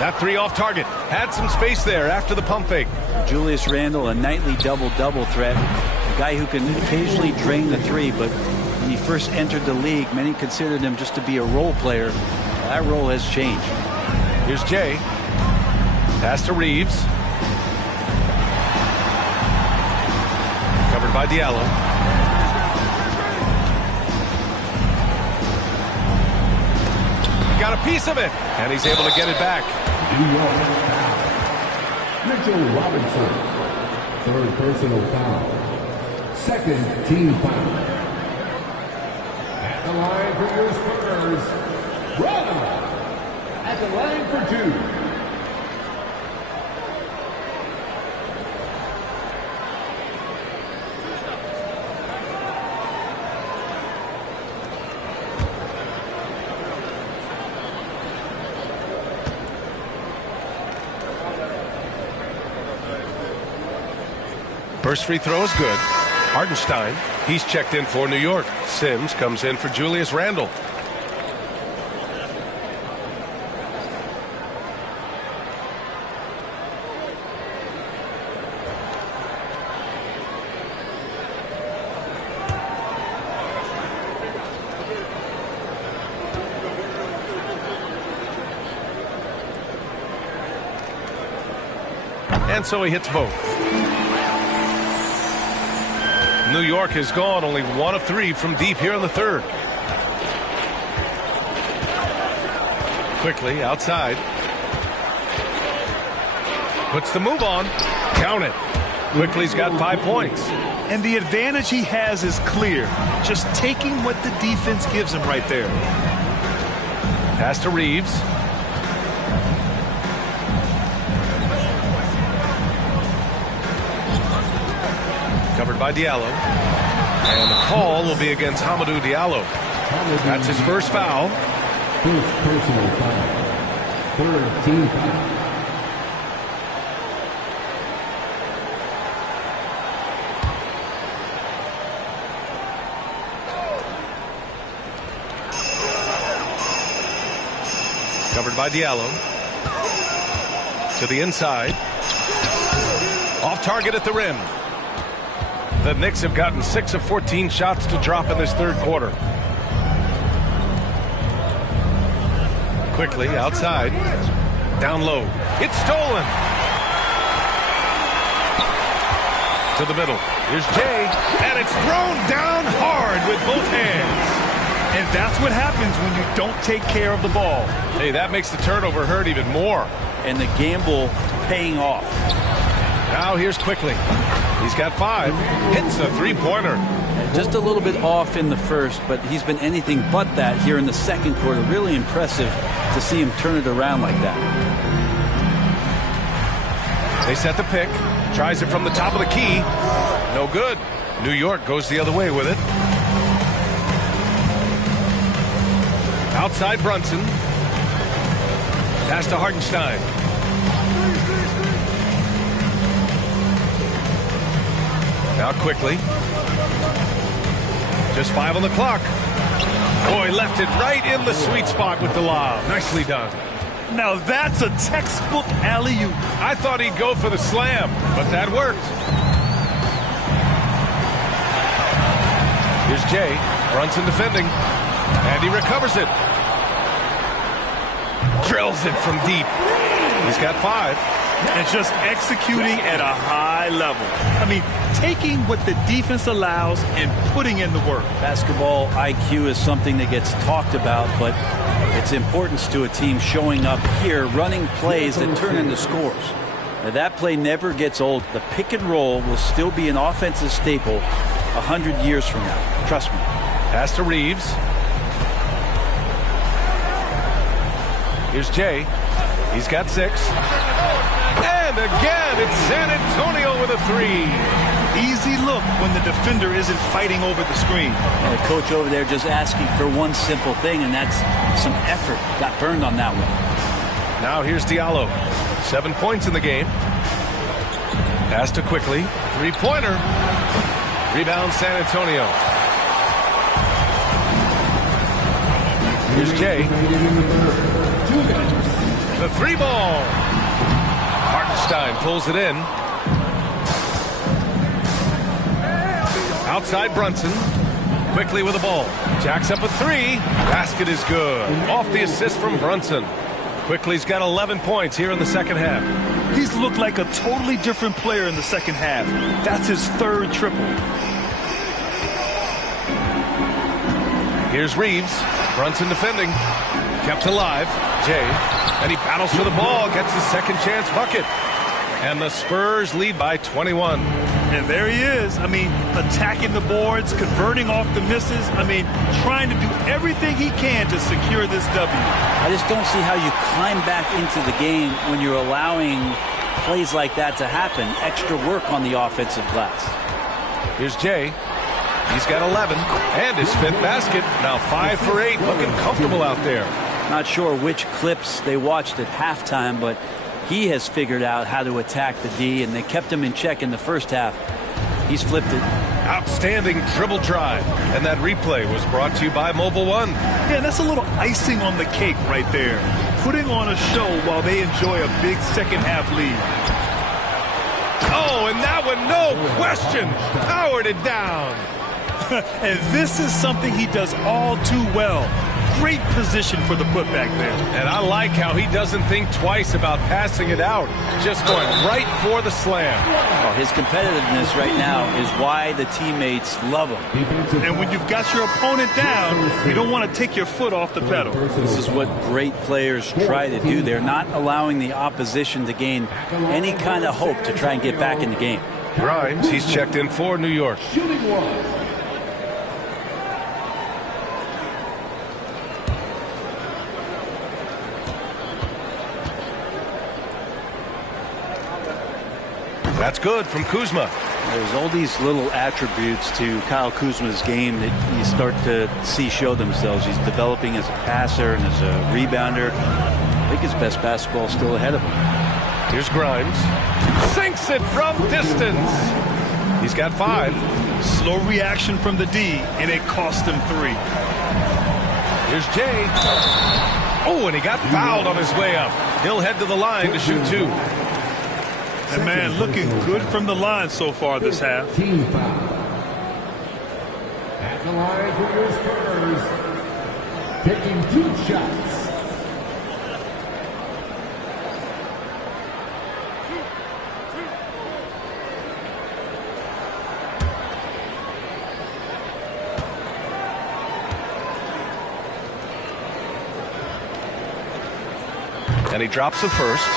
That 3 off target. Had some space there after the pump fake. Julius Randle, a nightly double-double threat. A guy who can occasionally drain the 3, but when he first entered the league, many considered him just to be a role player. That role has changed. Here's Jay. Pass to Reeves. Covered by Diallo. Got a piece of it, and he's able to get it back. New York foul. Mitchell Robinson. Third personal foul. Second team foul. At the line for your Spurs, Brother. At the line for 2. First free throw is good. Hartenstein, he's checked in for New York. Sims comes in for Julius Randle. And so he hits both. New York has gone only 1 of 3 from deep here in the third. Quickly outside. Puts the move on. Count it. Quickly's got 5 points. And the advantage he has is clear. Just taking what the defense gives him right there. Pass to Reeves. Covered by Diallo. And the call will be against Hamidou Diallo. That's his first foul. First personal foul. Third team foul. Covered by Diallo. To the inside. Off target at the rim. The Knicks have gotten 6 of 14 shots to drop in this third quarter. Quickly outside. Down low. It's stolen. To the middle. Here's Jay. And it's thrown down hard with both hands. And that's what happens when you don't take care of the ball. Hey, that makes the turnover hurt even more. And the gamble paying off. Now here's Quickly. He's got 5. Hits a three-pointer. Just a little bit off in the first, but he's been anything but that here in the second quarter. Really impressive to see him turn it around like that. They set the pick. Tries it from the top of the key. No good. New York goes the other way with it. Outside Brunson. Pass to Hartenstein. Now Quickly. Just 5 on the clock. Boy, left it right in the sweet spot with the lob. Nicely done. Now that's a textbook alley-oop. I thought he'd go for the slam, but that worked. Here's Jay. Brunson defending. And he recovers it. Drills it from deep. He's got 5. And just executing at a high level. I mean, taking what the defense allows and putting in the work. Basketball IQ is something that gets talked about, but its importance to a team showing up here, running plays that turn into scores. Now, that play never gets old. The pick and roll will still be an offensive staple 100 years from now. Trust me. Pass to Reeves. Here's Jay. He's got 6. And again, it's San Antonio with a 3. Easy look when the defender isn't fighting over the screen. And the coach over there just asking for one simple thing, and that's some effort. Got burned on that one. Now here's Diallo. 7 points in the game. Pass to Quickly. 3-pointer. Rebound San Antonio. Here's Jay. The 3-ball. Hartenstein pulls it in. Outside Brunson. Quickly with the ball. Jacks up a 3. Basket is good. Off the assist from Brunson. Quickly's got 11 points here in the second half. He's looked like a totally different player in the second half. That's his 3rd triple. Here's Reeves. Brunson defending. Kept alive. Jay. And he battles for the ball. Gets his second chance bucket. And the Spurs lead by 21. And there he is. I mean, attacking the boards, converting off the misses. I mean, trying to do everything he can to secure this W. I just don't see how you climb back into the game when you're allowing plays like that to happen. Extra work on the offensive glass. Here's Jay. He's got 11. And his 5th basket. Now 5 for 8. Looking comfortable out there. Not sure which clips they watched at halftime, but he has figured out how to attack the D, and they kept him in check in the first half. He's flipped it. Outstanding dribble drive. And that replay was brought to you by Mobile One. Yeah, that's a little icing on the cake right there. Putting on a show while they enjoy a big second half lead. Oh, and that one, no question, powered it down. And this is something he does all too well. Great position for the putback there. And I like how he doesn't think twice about passing it out, just going right for the slam. Oh, his competitiveness right now is why the teammates love him. And when you've got your opponent down, you don't want to take your foot off the pedal. This is what great players try to do. They're not allowing the opposition to gain any kind of hope to try and get back in the game. Grimes, he's checked in for New York. That's good from Kuzma. There's all these little attributes to Kyle Kuzma's game that you start to see show themselves. He's developing as a passer and as a rebounder. I think his best basketball is still ahead of him. Here's Grimes. Sinks it from distance. He's got 5. Slow reaction from the D, and it cost him 3. Here's Jay. Oh, and he got fouled on his way up. He'll head to the line to shoot 2. And man, looking good from the line so far this half. Team foul. At the line for your Spurs, taking 2 shots. And he drops the first.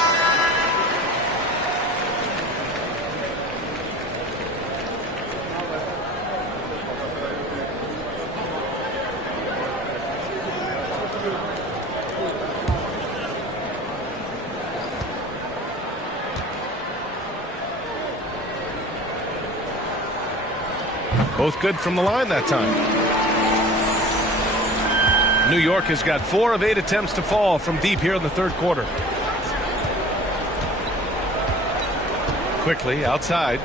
Both good from the line that time. New York has got 4 of 8 attempts to fall from deep here in the third quarter. Quickly outside.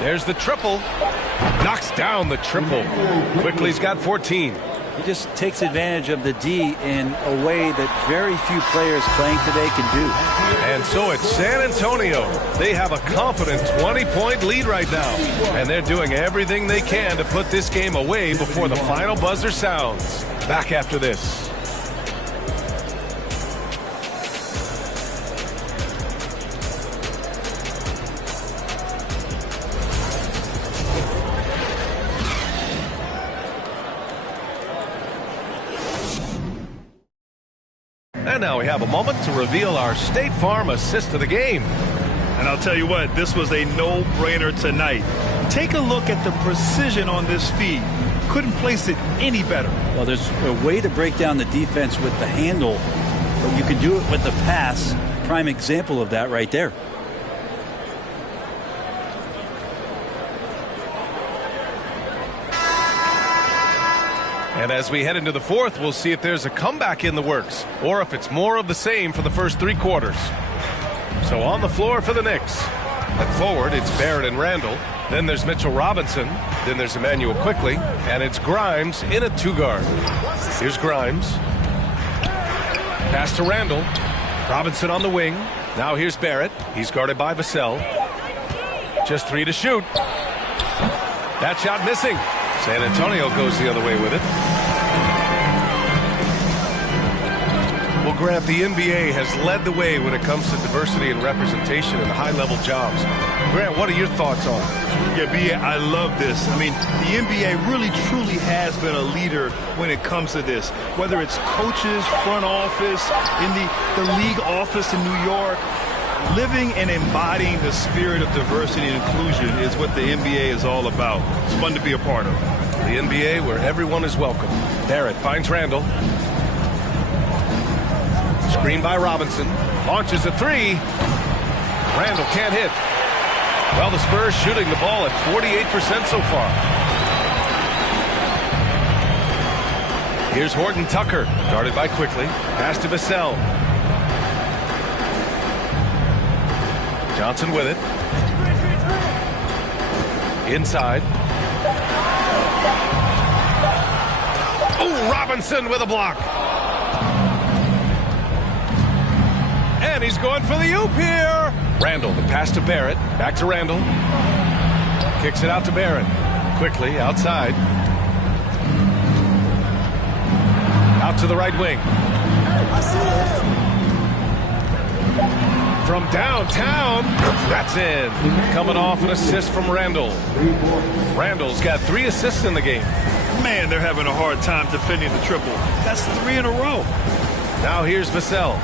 There's the triple. Knocks down the triple. Quickly's got 14. He just takes advantage of the D in a way that very few players playing today can do. And so it's San Antonio. They have a confident 20-point lead right now. And they're doing everything they can to put this game away before the final buzzer sounds. Back after this. And now we have a moment to reveal our State Farm assist of the game. And I'll tell you what, this was a no-brainer tonight. Take a look at the precision on this feed. Couldn't place it any better. Well, there's a way to break down the defense with the handle, but you can do it with the pass. Prime example of that right there. And as we head into the fourth, we'll see if there's a comeback in the works or if it's more of the same for the first 3 quarters. So on the floor for the Knicks. At forward, it's Barrett and Randall. Then there's Mitchell Robinson. Then there's Emmanuel Quickly. And it's Grimes in a 2-guard. Here's Grimes. Pass to Randall. Robinson on the wing. Now here's Barrett. He's guarded by Vassell. Just 3 to shoot. That shot missing. San Antonio goes the other way with it. Well, Grant, the NBA has led the way when it comes to diversity and representation in high-level jobs. Grant, what are your thoughts on it? Yeah, B.A., I love this. I mean, the NBA really, truly has been a leader when it comes to this. Whether it's coaches, front office, in the league office in New York, living and embodying the spirit of diversity and inclusion is what the NBA is all about. It's fun to be a part of. The NBA where everyone is welcome. Barrett finds Randall. Screen by Robinson. Launches a 3. Randall can't hit. Well, the Spurs shooting the ball at 48% so far. Here's Horton Tucker. Guarded by Quickly. Pass to Vassell. Johnson with it. Inside. Oh, Robinson with a block. And he's going for the oop here. Randall, the pass to Barrett. Back to Randall. Kicks it out to Barrett. Quickly outside. Out to the right wing. From downtown, that's in. Coming off an assist from Randall. Randall's got 3 assists in the game. Man, they're having a hard time defending the triple. That's 3 in a row. Now here's Vassell.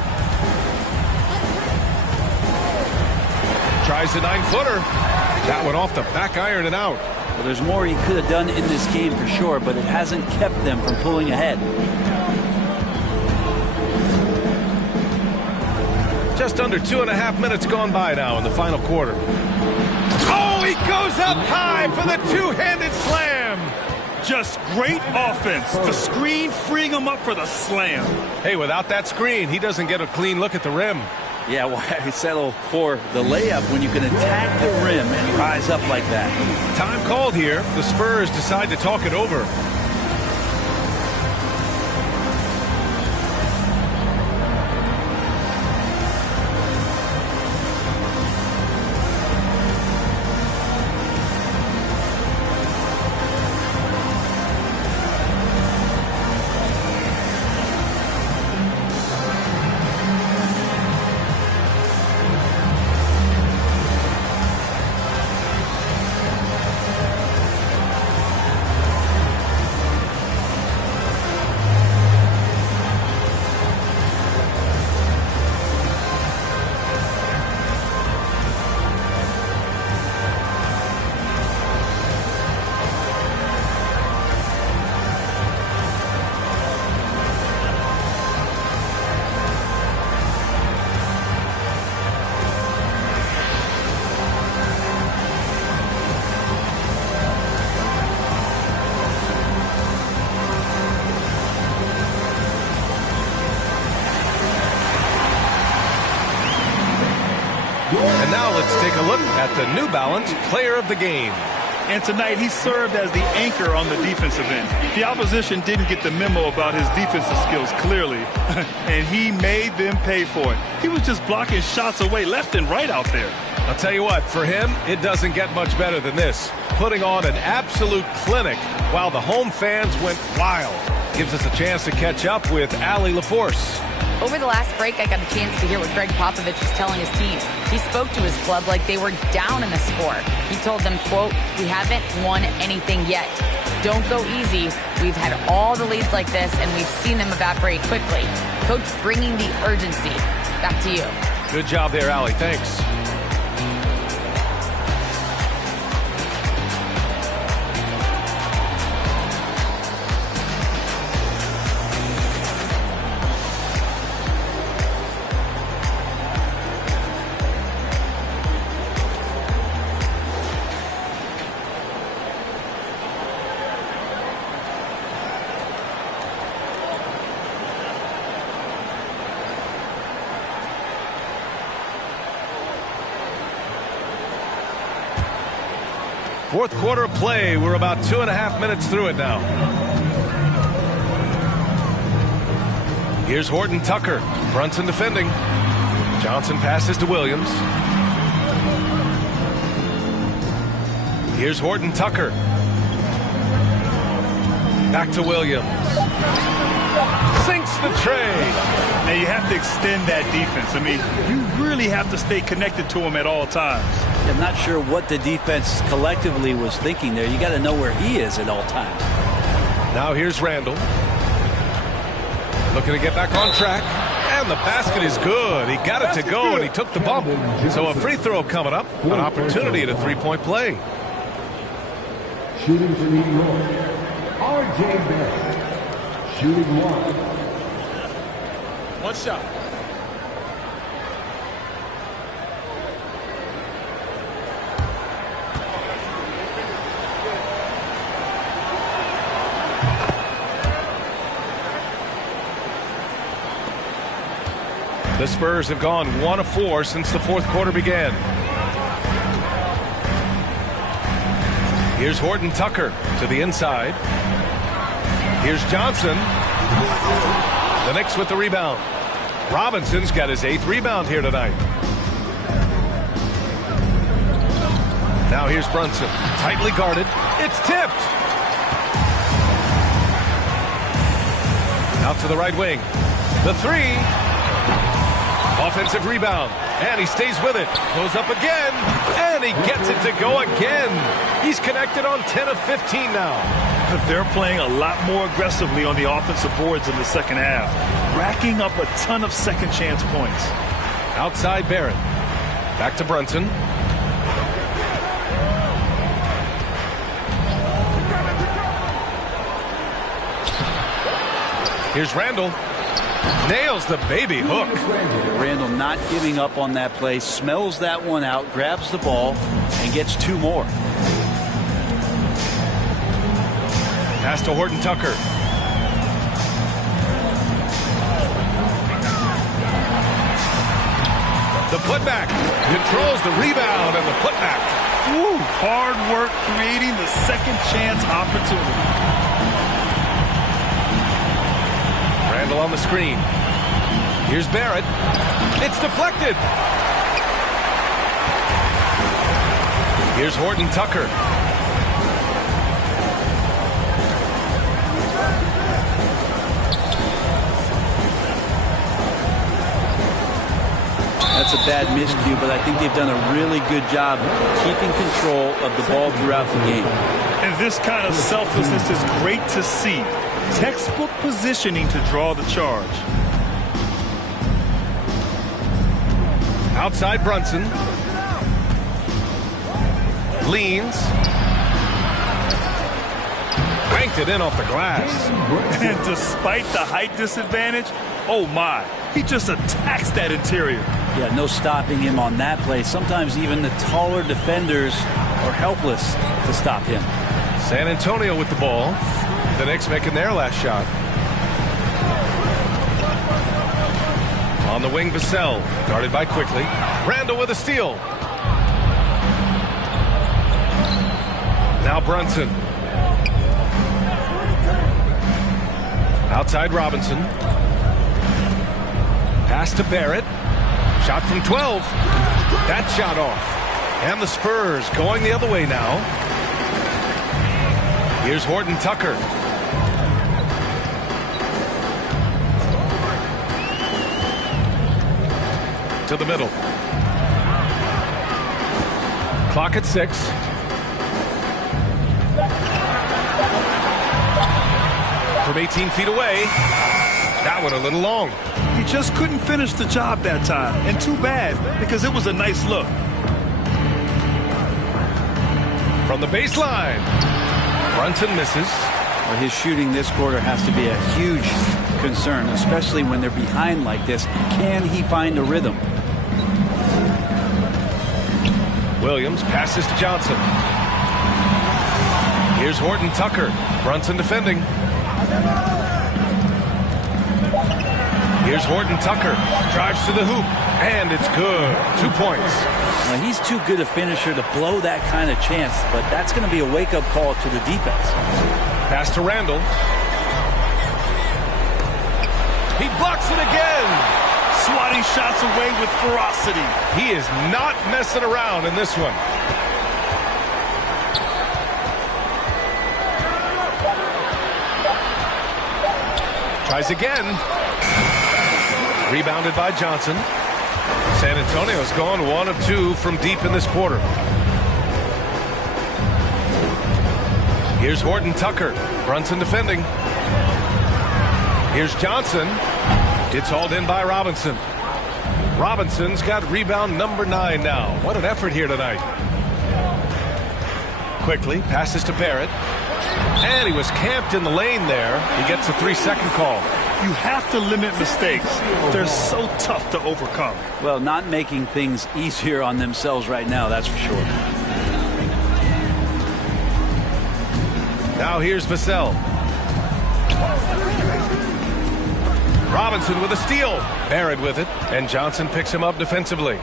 Tries the 9-footer. That one off the back iron and out. Well, there's more he could have done in this game for sure, but it hasn't kept them from pulling ahead. Just under 2.5 minutes gone by now in the final quarter. Oh, he goes up high for the two-handed slam. Just great offense. The screen freeing him up for the slam. Hey, without that screen, he doesn't get a clean look at the rim. Yeah, why settle for the layup when you can attack the rim and rise up like that? Time called here. The Spurs decide to talk it over. And now let's take a look at the New Balance Player of the Game. And tonight he served as the anchor on the defensive end. The opposition didn't get the memo about his defensive skills clearly, and he made them pay for it. He was just blocking shots away left and right out there. I'll tell you what, for him, it doesn't get much better than this. Putting on an absolute clinic while the home fans went wild. Gives us a chance to catch up with Allie LaForce. Over the last break, I got a chance to hear what Greg Popovich was telling his team. He spoke to his club like they were down in the score. He told them, quote, "We haven't won anything yet. Don't go easy. We've had all the leads like this, and we've seen them evaporate quickly." Coach bringing the urgency. Back to you. Good job there, Allie. Thanks. Fourth quarter of play. We're about 2.5 minutes through it now. Here's Horton Tucker. Brunson defending. Johnson passes to Williams. Here's Horton Tucker. Back to Williams. Sinks the tray. Now you have to extend that defense. I mean, you really have to stay connected to him at all times. I'm not sure what the defense collectively was thinking there. You got to know where he is at all times. Now here's Randall. Looking to get back on track. And the basket is good. He got it to go, and he took the bump. So a free throw coming up. An opportunity at a three-point play. Shooting for New York, R.J. Barrett. Shooting one. One shot. The Spurs have gone 1 of 4 since the fourth quarter began. Here's Horton Tucker to the inside. Here's Johnson. The Knicks with the rebound. Robinson's got his 8th rebound here tonight. Now here's Brunson. Tightly guarded. It's tipped. Out to the right wing. The 3. Offensive rebound. And he stays with it. Goes up again. And he gets it to go again. He's connected on 10 of 15 now. They're playing a lot more aggressively on the offensive boards in the second half, racking up a ton of second chance points. Outside Barrett. Back to Brunson. Here's Randall. Nails the baby hook. Randall not giving up on that play, smells that one out, grabs the ball, and gets 2 more. Pass to Horton Tucker. The putback. Controls the rebound and the putback. Ooh, hard work creating the second chance opportunity. Randall on the screen. Here's Barrett. It's deflected. Here's Horton Tucker. That's a bad miscue, but I think they've done a really good job keeping control of the ball throughout the game. And this kind of selflessness is great to see. Textbook positioning to draw the charge. Outside Brunson. Leans. Banked it in off the glass. And despite the height disadvantage, oh my, he just attacks that interior. Yeah, no stopping him on that play. Sometimes even the taller defenders are helpless to stop him. San Antonio with the ball. The Knicks making their last shot. On the wing, Vassell. Guarded by Quickly. Randall with a steal. Now Brunson. Outside Robinson. Pass to Barrett. Shot from 12. That shot off. And the Spurs going the other way now. Here's Horton Tucker. To the middle. Clock at 6. From 18 feet away. That one a little long. He just couldn't finish the job that time. And too bad, because it was a nice look. From the baseline. Brunson misses. Well, his shooting this quarter has to be a huge concern, especially when they're behind like this. Can he find a rhythm? Williams passes to Johnson. Here's Horton Tucker. Brunson defending. Here's Horton Tucker. Drives to the hoop. And it's good. 2 points. Now, he's too good a finisher to blow that kind of chance, but that's going to be a wake-up call to the defense. Pass to Randall. He blocks it again. Swatting shots away with ferocity. He is not messing around in this one. Tries again. Rebounded by Johnson. San Antonio's gone 1 of 2 from deep in this quarter. Here's Horton Tucker. Brunson defending. Here's Johnson. It's hauled in by Robinson. Robinson's got rebound number 9 now. What an effort here tonight. Quickly passes to Barrett. And he was camped in the lane there. He gets a 3-second call. You have to limit mistakes. They're so tough to overcome. Well, not making things easier on themselves right now, that's for sure. Now here's Vassell. Robinson with a steal. Barrett with it. And Johnson picks him up defensively.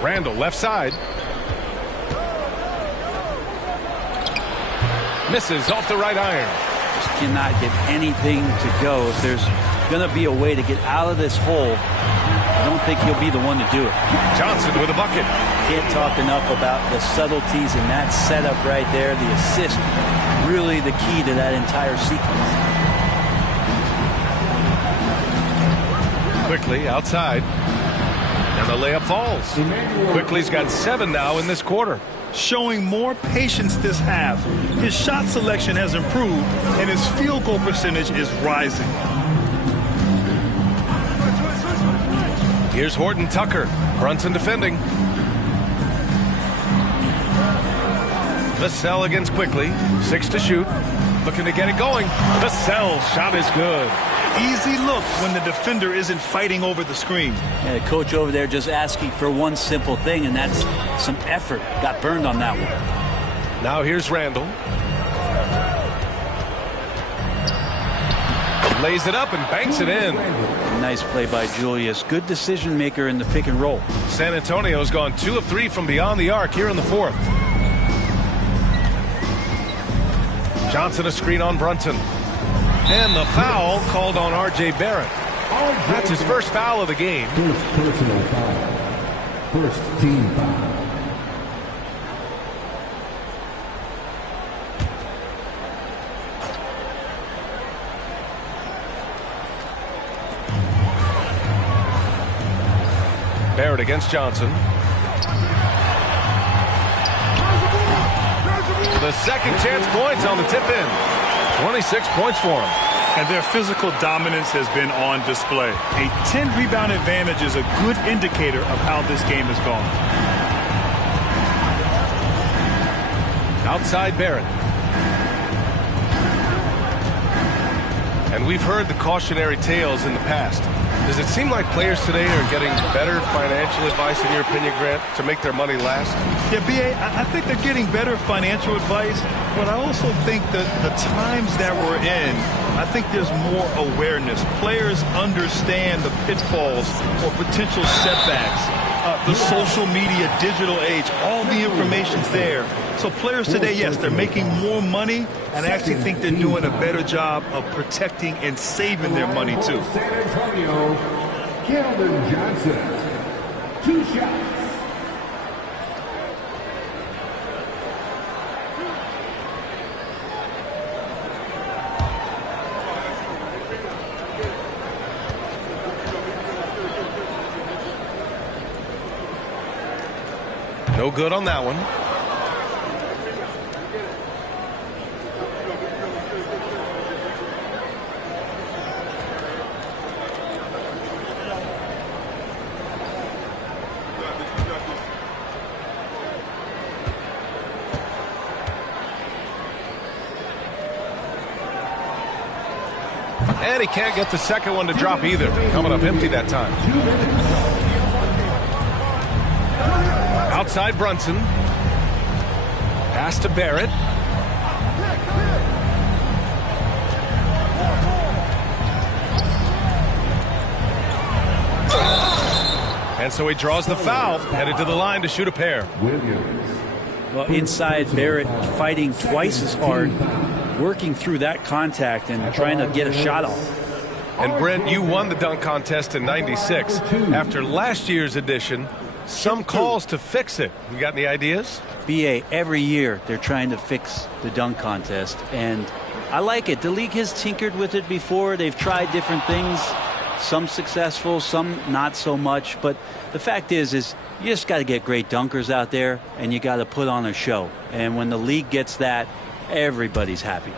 Randall left side. Misses off the right iron. Just cannot get anything to go. If there's going to be a way to get out of this hole, I don't think he'll be the one to do it. Johnson with a bucket. Can't talk enough about the subtleties in that setup right there. The assist, really the key to that entire sequence. Quickly outside. And the layup falls. Quickly's got 7 now in this quarter. Showing more patience this half. His shot selection has improved, and his field goal percentage is rising. Here's Horton Tucker. Brunson defending. Vassell against Quickly. 6 to shoot. Looking to get it going. Vassell's shot is good. Easy look when the defender isn't fighting over the screen. And the coach over there just asking for one simple thing, and that's some effort. Got burned on that one. Now here's Randall. Lays it up and banks it in. Nice play by Julius. Good decision maker in the pick and roll. San Antonio's gone 2 of 3 from beyond the arc here in the 4th. Johnson a screen on Brunson. And the foul called on R.J. Barrett. That's his first foul of the game. First personal foul. First team foul. Barrett against Johnson. The second chance points on the tip in. 26 points for him. And their physical dominance has been on display. A 10-rebound advantage is a good indicator of how this game has gone. Outside Barrett. And we've heard the cautionary tales in the past. Does it seem like players today are getting better financial advice, in your opinion, Grant, to make their money last? Yeah, B.A., I think they're getting better financial advice, but I also think that the times that we're in, I think there's more awareness. Players understand the pitfalls or potential setbacks. The social media, digital age, all the information's there. So players today, yes, they're making more money, and I actually think they're doing a better job of protecting and saving their money, too. San Antonio, Keldon Johnson. 2 shots. No good on that one. And he can't get the second one to drop either. Coming up empty that time. Outside Brunson. Pass to Barrett. And so he draws the foul, headed to the line to shoot a pair. Well, inside, Barrett fighting twice as hard, working through that contact and trying to get a shot off. And Brent, you won the dunk contest in '96. After last year's edition, some calls to fix it. You got any ideas? BA, every year they're trying to fix the dunk contest, and I like it. The league has tinkered with it before. They've tried different things, some successful, some not so much. But the fact is you just got to get great dunkers out there, and you got to put on a show. And when the league gets that, everybody's happy.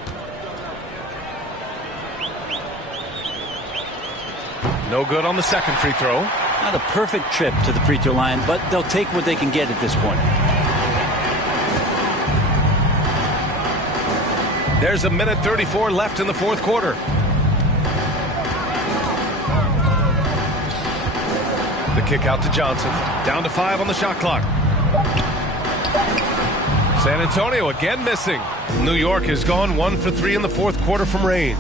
No good on the second free throw. Not a perfect trip to the free throw line, but they'll take what they can get at this point. There's a minute 34 left in the 4th quarter. The kick out to Johnson. Down to 5 on the shot clock. San Antonio again missing. New York has gone 1 for 3 in the 4th quarter from range.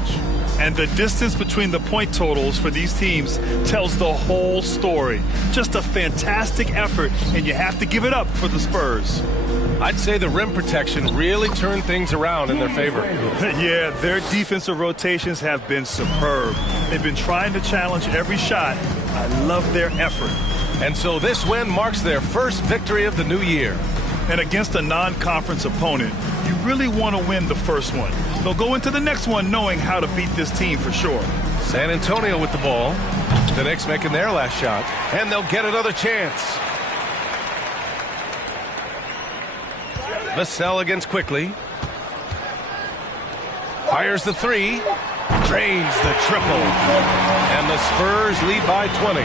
And the distance between the point totals for these teams tells the whole story. Just a fantastic effort, and you have to give it up for the Spurs. I'd say the rim protection really turned things around in their favor. Yeah, their defensive rotations have been superb. They've been trying to challenge every shot. I love their effort. And so this win marks their first victory of the new year. And against a non-conference opponent, you really want to win the first one. They'll go into the next one knowing how to beat this team for sure. San Antonio with the ball. The Knicks making their last shot, and they'll get another chance. Vassell against quickly. Fires the three. Drains the triple. And the Spurs lead by 20.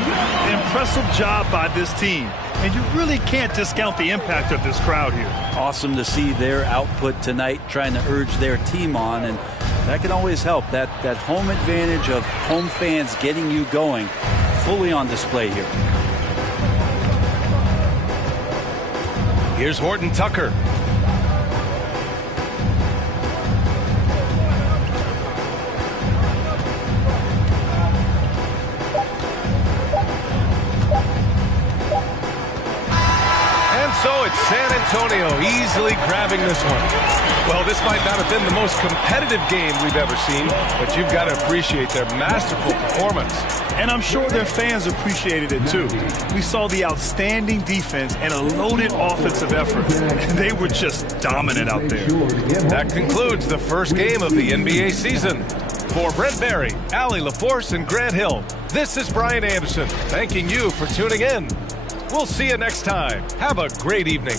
Impressive job by this team. And you really can't discount the impact of this crowd here. Awesome to see their output tonight, trying to urge their team on, and that can always help. That home advantage of home fans getting you going, fully on display here. Here's Horton Tucker. So it's San Antonio easily grabbing this one. Well, this might not have been the most competitive game we've ever seen, but you've got to appreciate their masterful performance. And I'm sure their fans appreciated it too. We saw the outstanding defense and a loaded offensive effort. And they were just dominant out there. That concludes the first game of the NBA season. For Brent Barry, Allie LaForce, and Grant Hill, this is Brian Anderson, thanking you for tuning in. We'll see you next time. Have a great evening.